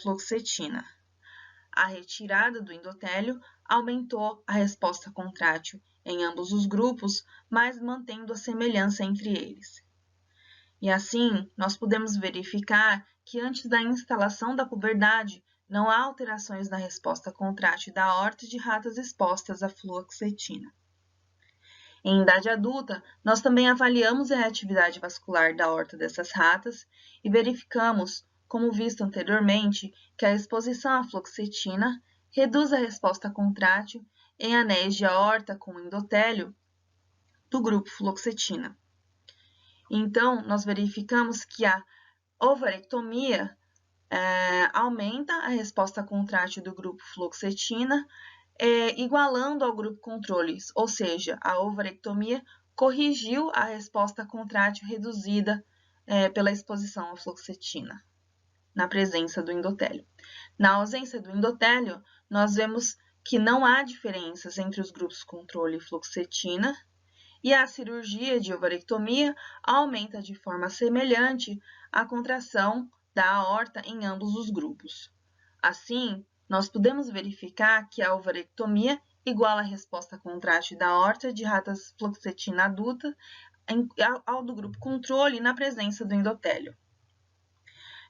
fluoxetina. A retirada do endotélio aumentou a resposta contrátil em ambos os grupos, mas mantendo a semelhança entre eles. E assim, nós podemos verificar que antes da instalação da puberdade, não há alterações na resposta contrátil da aorta de ratas expostas à fluoxetina. Em idade adulta, nós também avaliamos a reatividade vascular da aorta dessas ratas e verificamos, como visto anteriormente, que a exposição à fluoxetina reduz a resposta contrátil em anéis de aorta com endotélio do grupo fluoxetina. Então, nós verificamos que a ovarectomia aumenta a resposta contrátil do grupo fluoxetina, igualando ao grupo controle, ou seja, a ovarectomia corrigiu a resposta contrátil reduzida pela exposição à fluoxetina, na presença do endotélio. Na ausência do endotélio, nós vemos que não há diferenças entre os grupos controle e fluoxetina, e a cirurgia de ovarectomia aumenta de forma semelhante a contração da aorta em ambos os grupos. Assim, nós podemos verificar que a ovarectomia iguala a resposta contrátil da aorta de ratas fluoxetina adulta ao do grupo controle na presença do endotélio.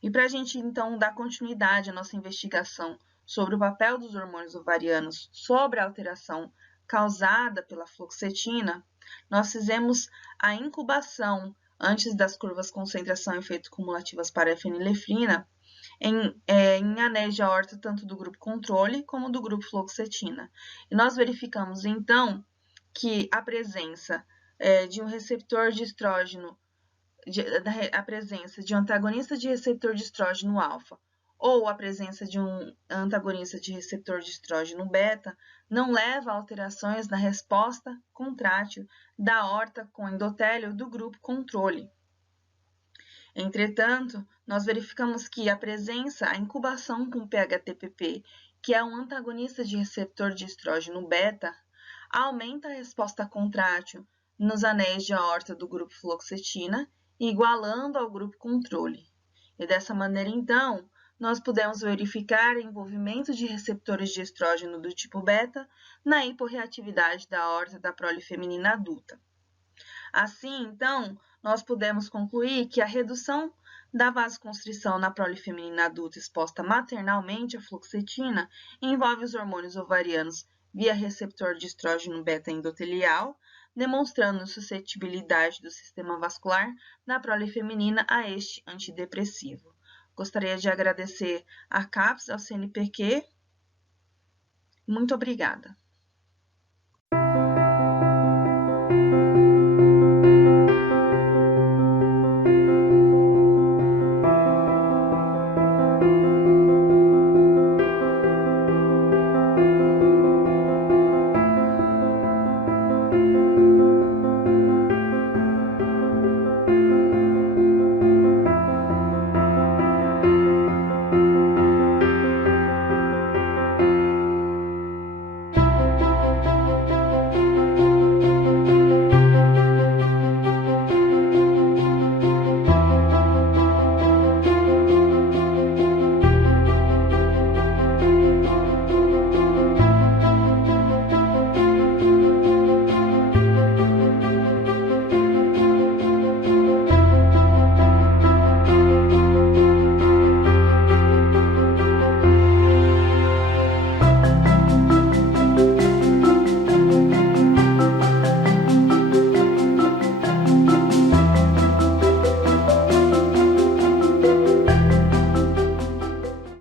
E para a gente, então, dar continuidade à nossa investigação sobre o papel dos hormônios ovarianos sobre a alteração causada pela fluoxetina, nós fizemos a incubação antes das curvas concentração e efeito cumulativas para a fenilefrina em anéis de aorta tanto do grupo controle como do grupo fluoxetina. E nós verificamos, então, que a presença de um receptor de estrógeno, a presença de um antagonista de receptor de estrógeno alfa ou a presença de um antagonista de receptor de estrógeno beta não leva a alterações na resposta contrátil da aorta com endotélio do grupo controle. Entretanto, nós verificamos que a incubação com PHTPP, que é um antagonista de receptor de estrógeno beta, aumenta a resposta contrátil nos anéis de aorta do grupo fluoxetina, igualando ao grupo controle. E dessa maneira, então, nós podemos verificar o envolvimento de receptores de estrógeno do tipo beta na hiporreatividade da aorta da prole feminina adulta. Assim, então, nós podemos concluir que a redução da vasoconstrição na prole feminina adulta exposta maternalmente à fluoxetina envolve os hormônios ovarianos via receptor de estrógeno beta endotelial, demonstrando suscetibilidade do sistema vascular da prole feminina a este antidepressivo. Gostaria de agradecer à CAPES, ao CNPq. Muito obrigada.